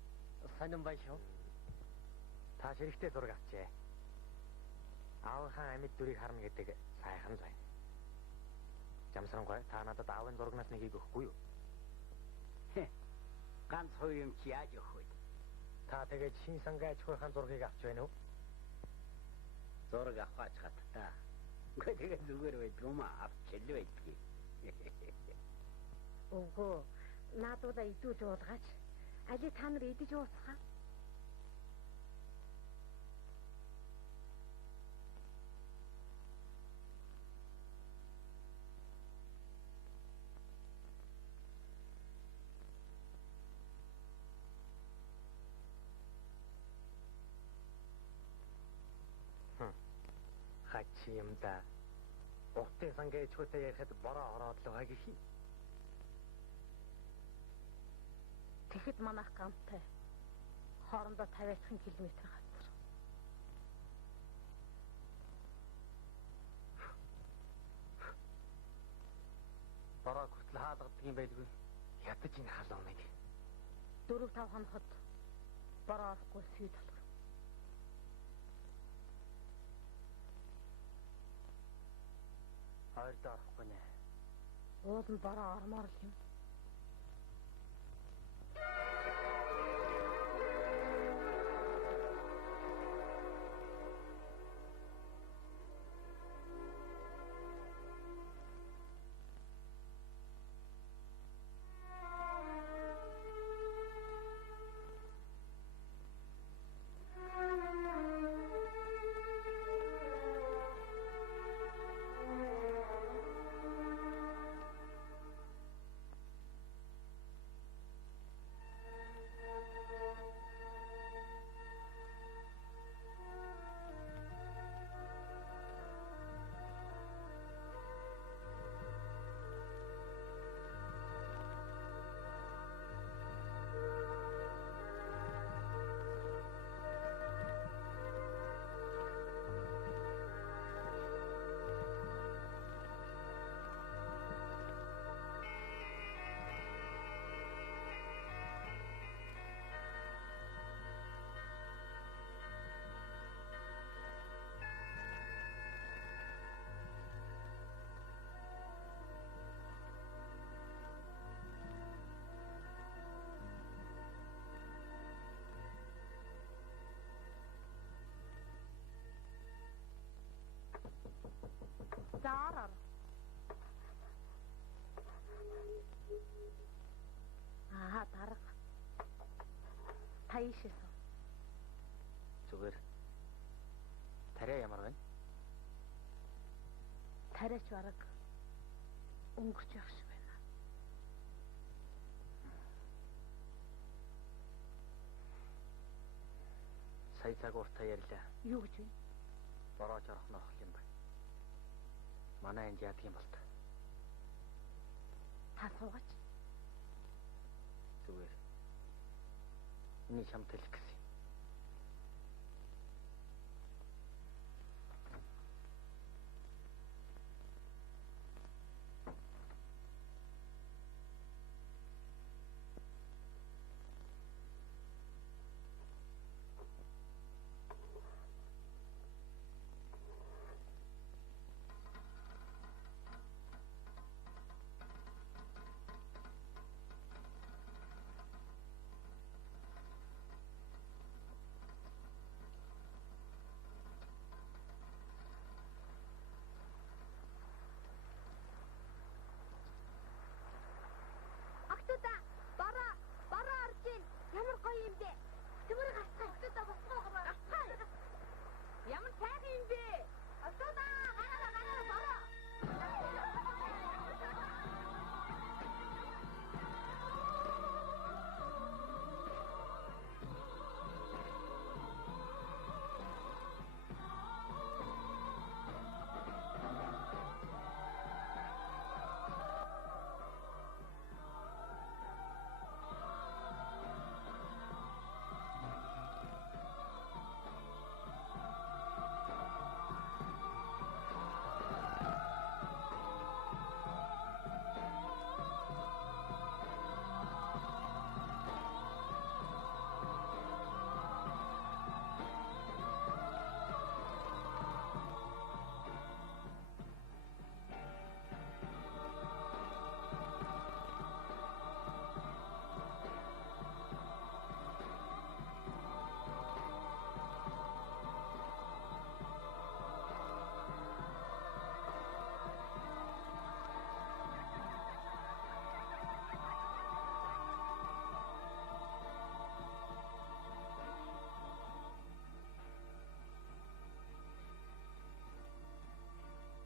санин бай шүү. Та хэрэгтэй зураг авчээ. Аавынхаа амьд дүрийг харна гэдэг сайхан зай. Жамсрангуй та надад аавын зурагнаас нэгийг өгөхгүй юу? Ганц хоёр юм чи яаж өгөх вэ? Та тэгээд шин сангийн аж ахуйн зургийг авч байна уу? Зураг авах хатта. Гэхдээ зүгээр байдгүй ма авчил байдгийг. Үгүй. Наадуудаа идүүж уулгаач. Али та нар идэж уусгаа. Хачи юм да. Богтын сангийн ичгүүтэй ярихад бороо ороод л байгаа гэх юм. Тэгэхэд манайх гамтай хоорондоо 50 км газар. Бороо хүртэл хаалгадаг юм байлгүй. Ядаж энэ халууныг. 4-5 хоногт бороо орохгүй сүйд болох. Хоёрдоо орохгүй нэ. Уул нь бороо ормоор л юм. Заараар. Дарга. Таишсэн. Зүгээр. Тарай ямар байна? Тарайч бараг өнгөрч явах шиг байна. Сая цаг уртаа ярьлаа. Юу гэж вэ? Борооч орох нь орох юм байна. Манай энд яадаг юм бол та. Та суугач. Зүгээр. Энийг чамд хэлэх гэсэн юм. Бараа орж ийн. Ямар гоё юм бэ? Түмэр гацхай. Октодоо босгоо гоо. Гацхай. Ямар сайхан юм бэ? Октодоо гараа бараа.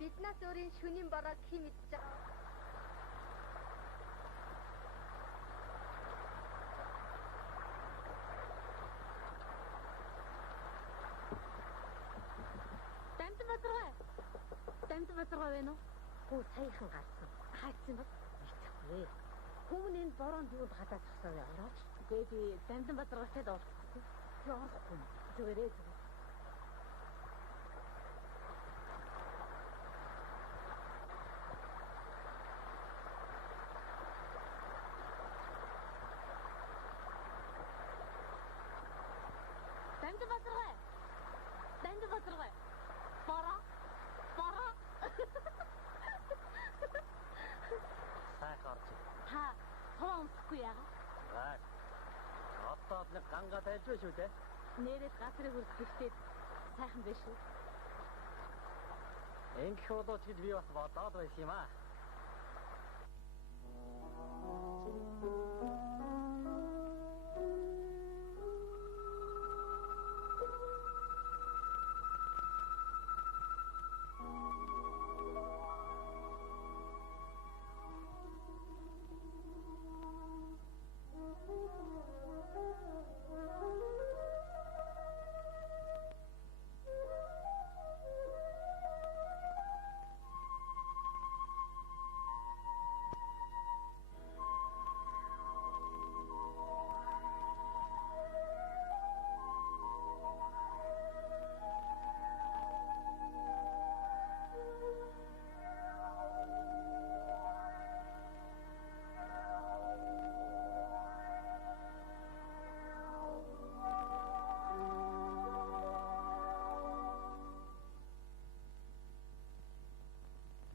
Биднээс өөрийн шөнийн бараг хэн мэдж байгаа. Дамд базаргаа байна уу? Хөө саяхан гарсан. Хайцсан баг. Эцэхгүй. Хүн энэ бороонд юу хадаад тахсаа орооч. Тэгээ би Дандан базаргаатай уулзсан. Тэгээ орохгүй. Зүгээрээ зүг. Дандан базаргаа. Бороо. Сайхан орж. Та суваа өмсөхгүй яагаа? Одоо нэг гангаа тайлж байна шүү дээ. Нэрээд газрыг хүрдэхдээ сайхан биш үү? Ингэх болооч гэж би бас бодоод байсан юм аа.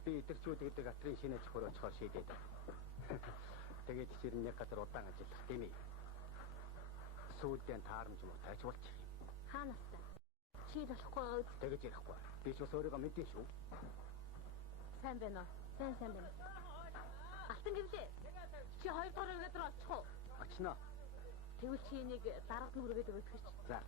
Би идэгчүүд гэдэг атрын шинэ чөхөр очихоор шийдээд. Тэгээд жишээр нь нэг газар удаан ажиллах тийм ээ. Сүүлдээ таарамж муу тайч болчих юм. Хаанаас? Чи болохгүй. Тэгэж ярихгүй. Би ч бас өөрийгөө мэдэн шүү. Сайн байна уу? Сайн байна. Алтан гэвлээ. Чи 2 дахь үргээд очих уу? Очно. Тэгвэл чи энийг дарагд нь үргээд өгөх гэж. За.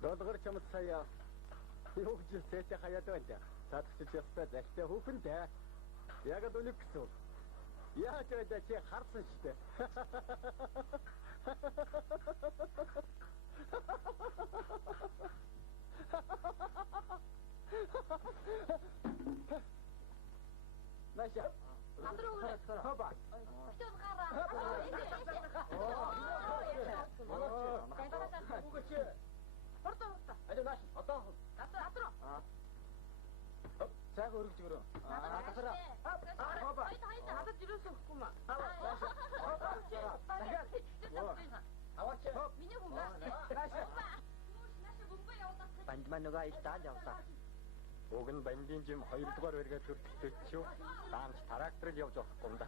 Долгор чамд сая юу гэж сэтэ хаяад байна. Цаадч ястай залтай хүүхэндээ. Яг л үнэг гэсэн. Яаж вэ чи харсан шүү дээ. Наша. Хоба. Что гараа? Орто. Аль нааш одоо Атруу. цайг өргөж өрөө. Гасараа. Хоба. Хадаж ирээсэй хөхгүй маа. Аваач. Миний хүн баа. Наша бомба явуулах. Банд маань нөгөө их тааж явсаа. Уг нь бандын жим 2 дугаар баригаа төрөлтөд шүү. Даамж тракторыг явж болохгүй юм да.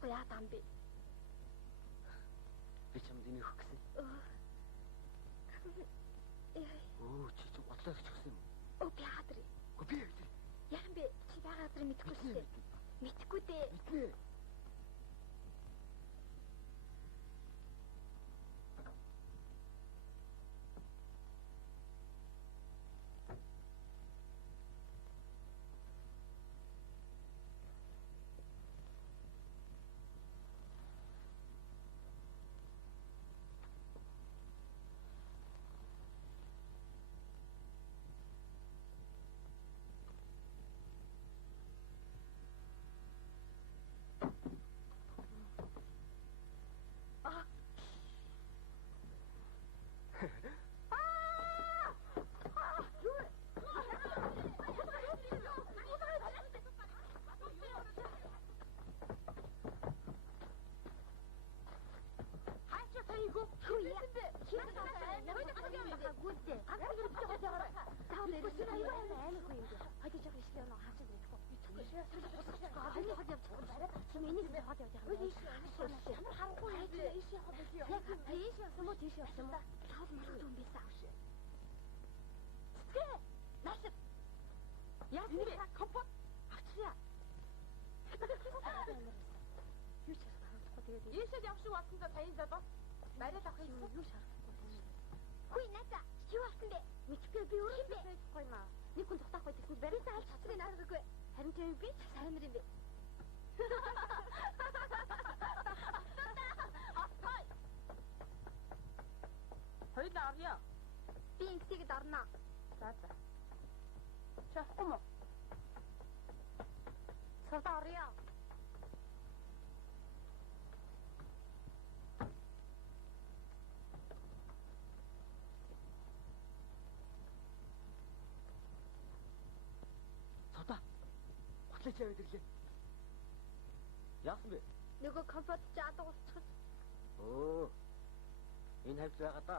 Тулахгүй яа таам бэ? Би чамд энийг өгөх гэсэн. Чи ч бодлоо гэж өгсөн юм. Би хаадрыг. Би яадаг. Яхан бэ? Чи байгаасаа мэдхгүй шүү дээ. Мэдхгүй дээ. Мэднэ. Миний хад явж байгаа. Чим энийг хад явж байгаа. Ямар харахгүй юм бэ? Ийш явах байх юу? Ийш явсан мó тийш явсан мó? Чаал маргал юм байсан авш. Гэ! Насив. Яг би компот авчраа. Юу ч харахгүй тэгээд Ийшээ явшиг болсон за таян залуу. Барил авах юм юу шарахгүй. Хүй наа. Юу болсон бэ? Мэдгүй би өөрөө байхгүй маа. Нэг хүн тогтохгүй гэсэн барил алцчихсан нааргүй. Харин тийм би сайн нар юм бэ. Атай. Хоёул авъя. Би ингэсийг дарна. За. Чахгүй мó. Сорта орё. Цодоо. Хутлаач яваад ирлээ. Яасан бэ? Нөгөө компот ч алга болчихсон. Өө. Энэ хавьд байгаа да.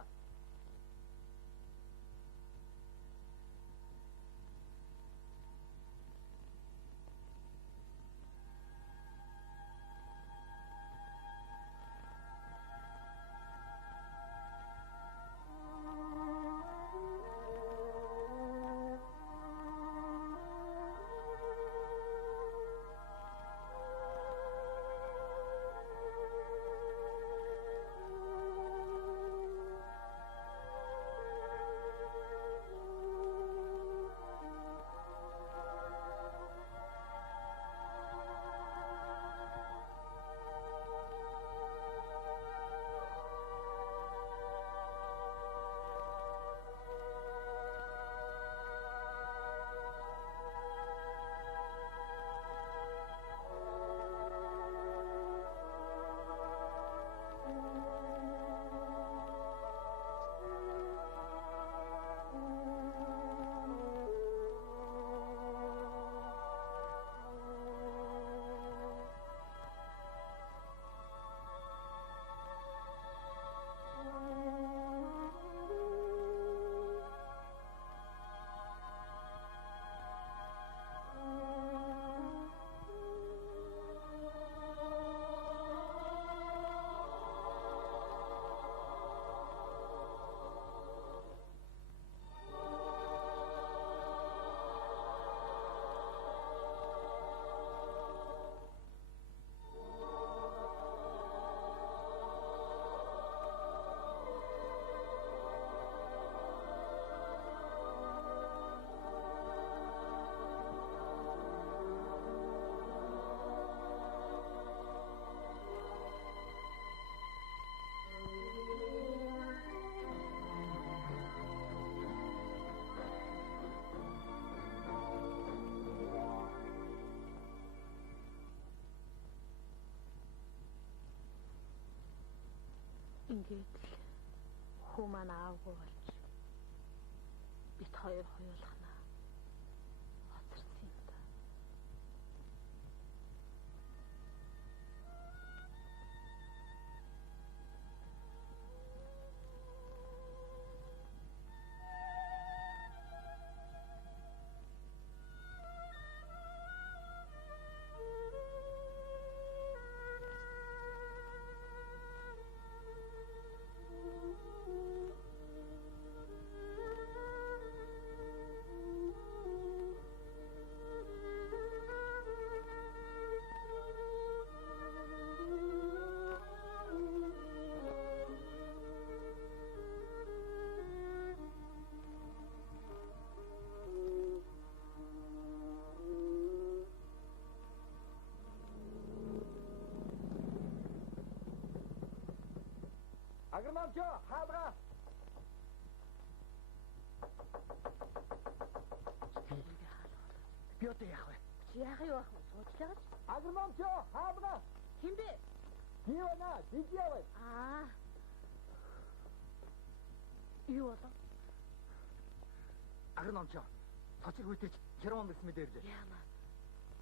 Ингээд л хүү маань аавгүй болж бит хоёр хоёулахна хоцорсон юм да. Агромончо, хаалга. Би одоо яах вэ? Чи яах юу ах вэ? Суучлаагач. Агромончо, хаалга. Хин бэ? Би байна, дижявай. Юу болов? Агромончо, цочиг үйтэрч херон мэс мэдээрлээ. Яамаа.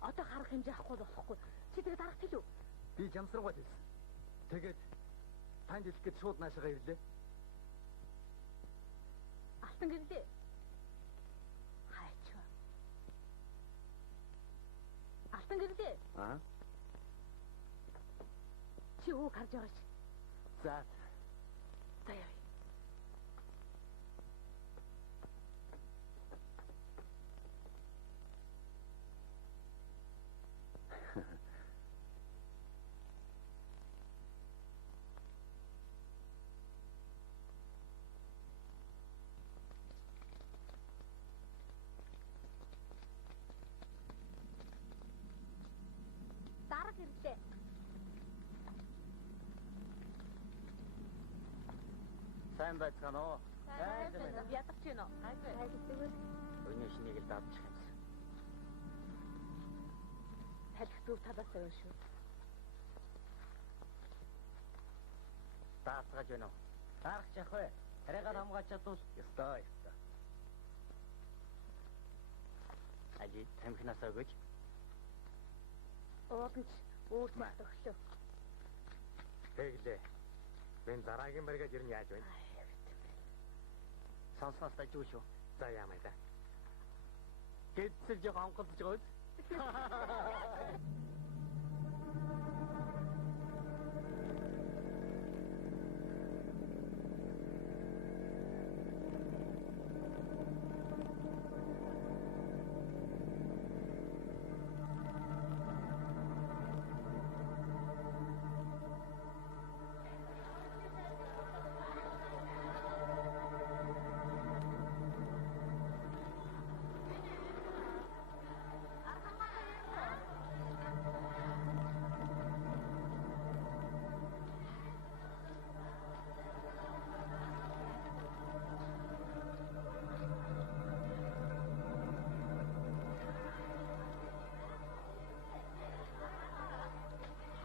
Одоо харах хэмжээ авахгүй болохгүй. Чи тэгээд харах хэлв үү? Би жамсрангуйд хэлсэн. Тэгээд танд хэлэх гээд шууд наашаага ирлээ. Алтан гэрлээ. Хайч. Аа. Чи үг харж байгаа чи? За. За яа. Дарга ирлээ. Сайн байцгаана уу? Ядагч гинөө. Өнөө шинийг л даадчих юмсан. Талхи зүв талаас авна шүү. Даацгааж байна уу? Дарах яах вэ? Тариагаар хамгааж чадвал ёстой. Али тамхинаас өгөөч. Ууланч өөртөө төглөө. Тэглээ. Ben дараагийн баригад ирнэ яаж байна? Сонсноос дажгүй шүү. За яамай да. Гэдсэл жоо онголж байгаа үз.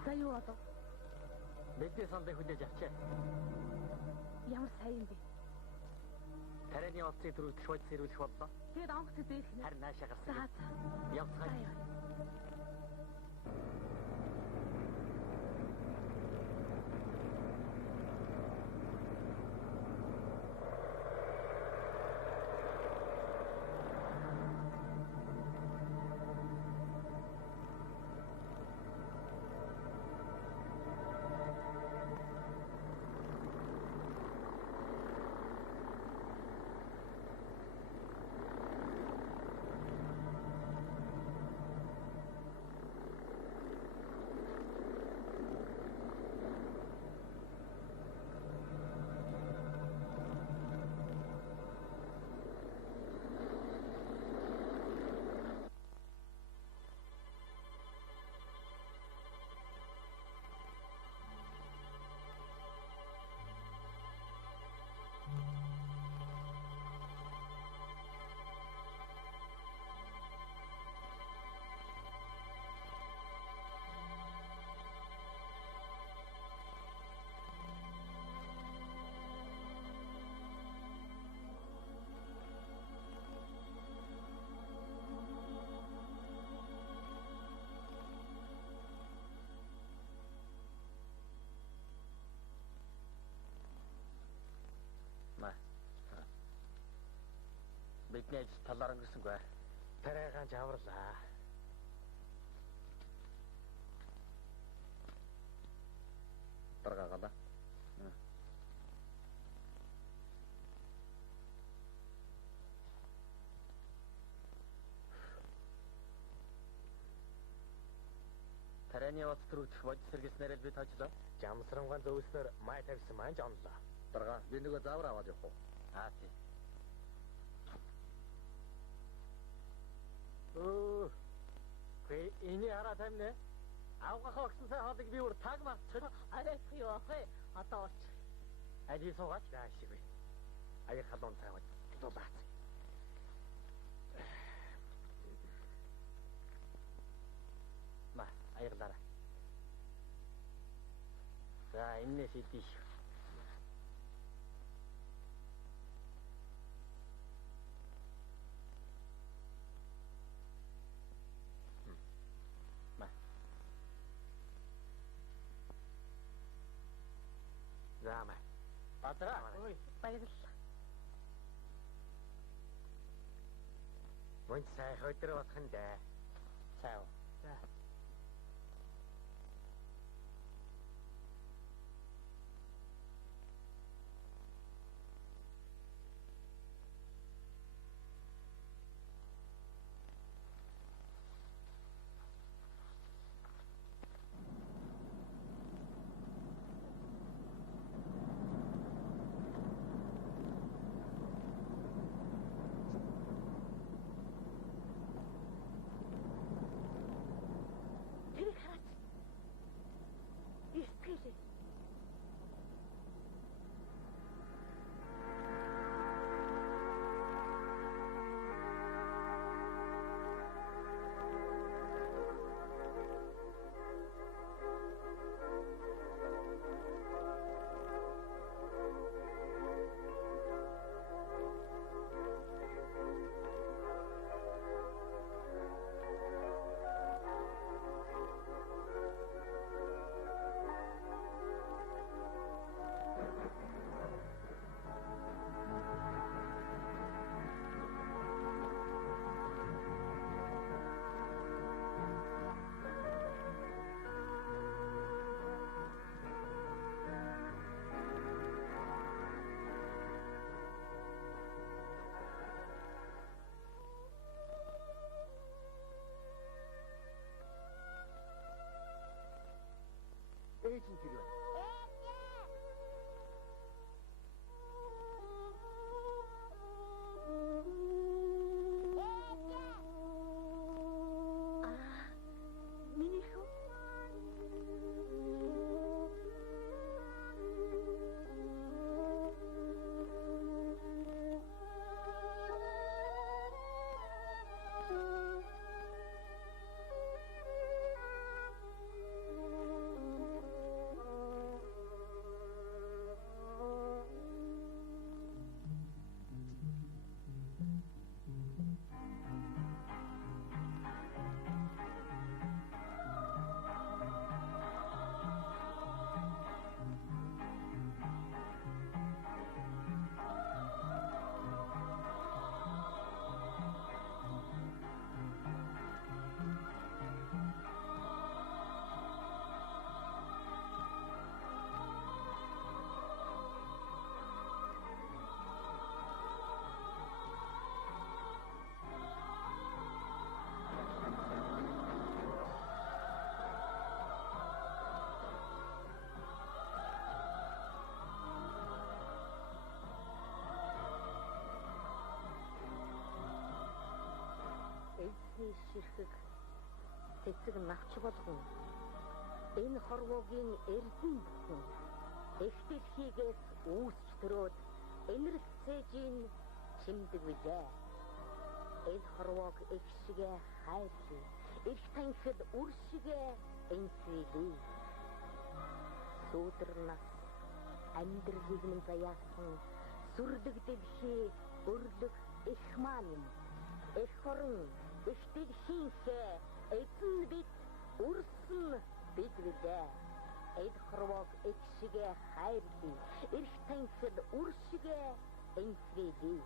За юу болов? Бидний сандыг хүлээж авчаа. Ямар сайн юм бэ? Тарианы утсыг төрүүлэх бод сэрүүлэх боллоо. Тэгээд онгоц зээх нэ. Харин наашаа За гарсан. за. Явцгаая. За яа. Бидний ажил талаар өнгөрсөнгүй. Тариагаан жаварлаа. Даргаагаа. Тарианы утас төрүүлэх бод сэргэлснээр л би тоочлоо. Жамсранган зөвснөр май тавьсан маань жонлоо. Даргаа би нөгөө заавар аваад явах уу? Аа тий. Гэ эний хараа тамина. Авгахаа огсон сайн хоолыг би өөр таг мартчих. Арайх юу ах вэ? Одоо олч. Али суугаад заашгүй. Аяг халуун цайваад дулаац. Ма, аяглаарай. За, энэ шийдэж. Заамай. Бадраа. Ой, баярлалаа. Мөн сайн хөдөр болох нь дээ. Цаав. За. ширхэг цэцэг навч болгон энэ хорвоогийн эрдэн бүхэн их дэлхийгээс үүсч төрөөд энэрхцээжийн чимдэг вижээ. Энэ хорвоог их шигээ хайрлаа. Их танхид үр шигээ энхрийлээ. Сүүдэрнас амьдралыг минь заяасан сүрлэг дэлхий өрлөх их маань юм. Их хорон их дэлхийнхээ эзэн бид үрсэн бид вижээ. Эд хорвоог их шигээ хайрлаа. Их танхид үр шигээ энхрийлээ.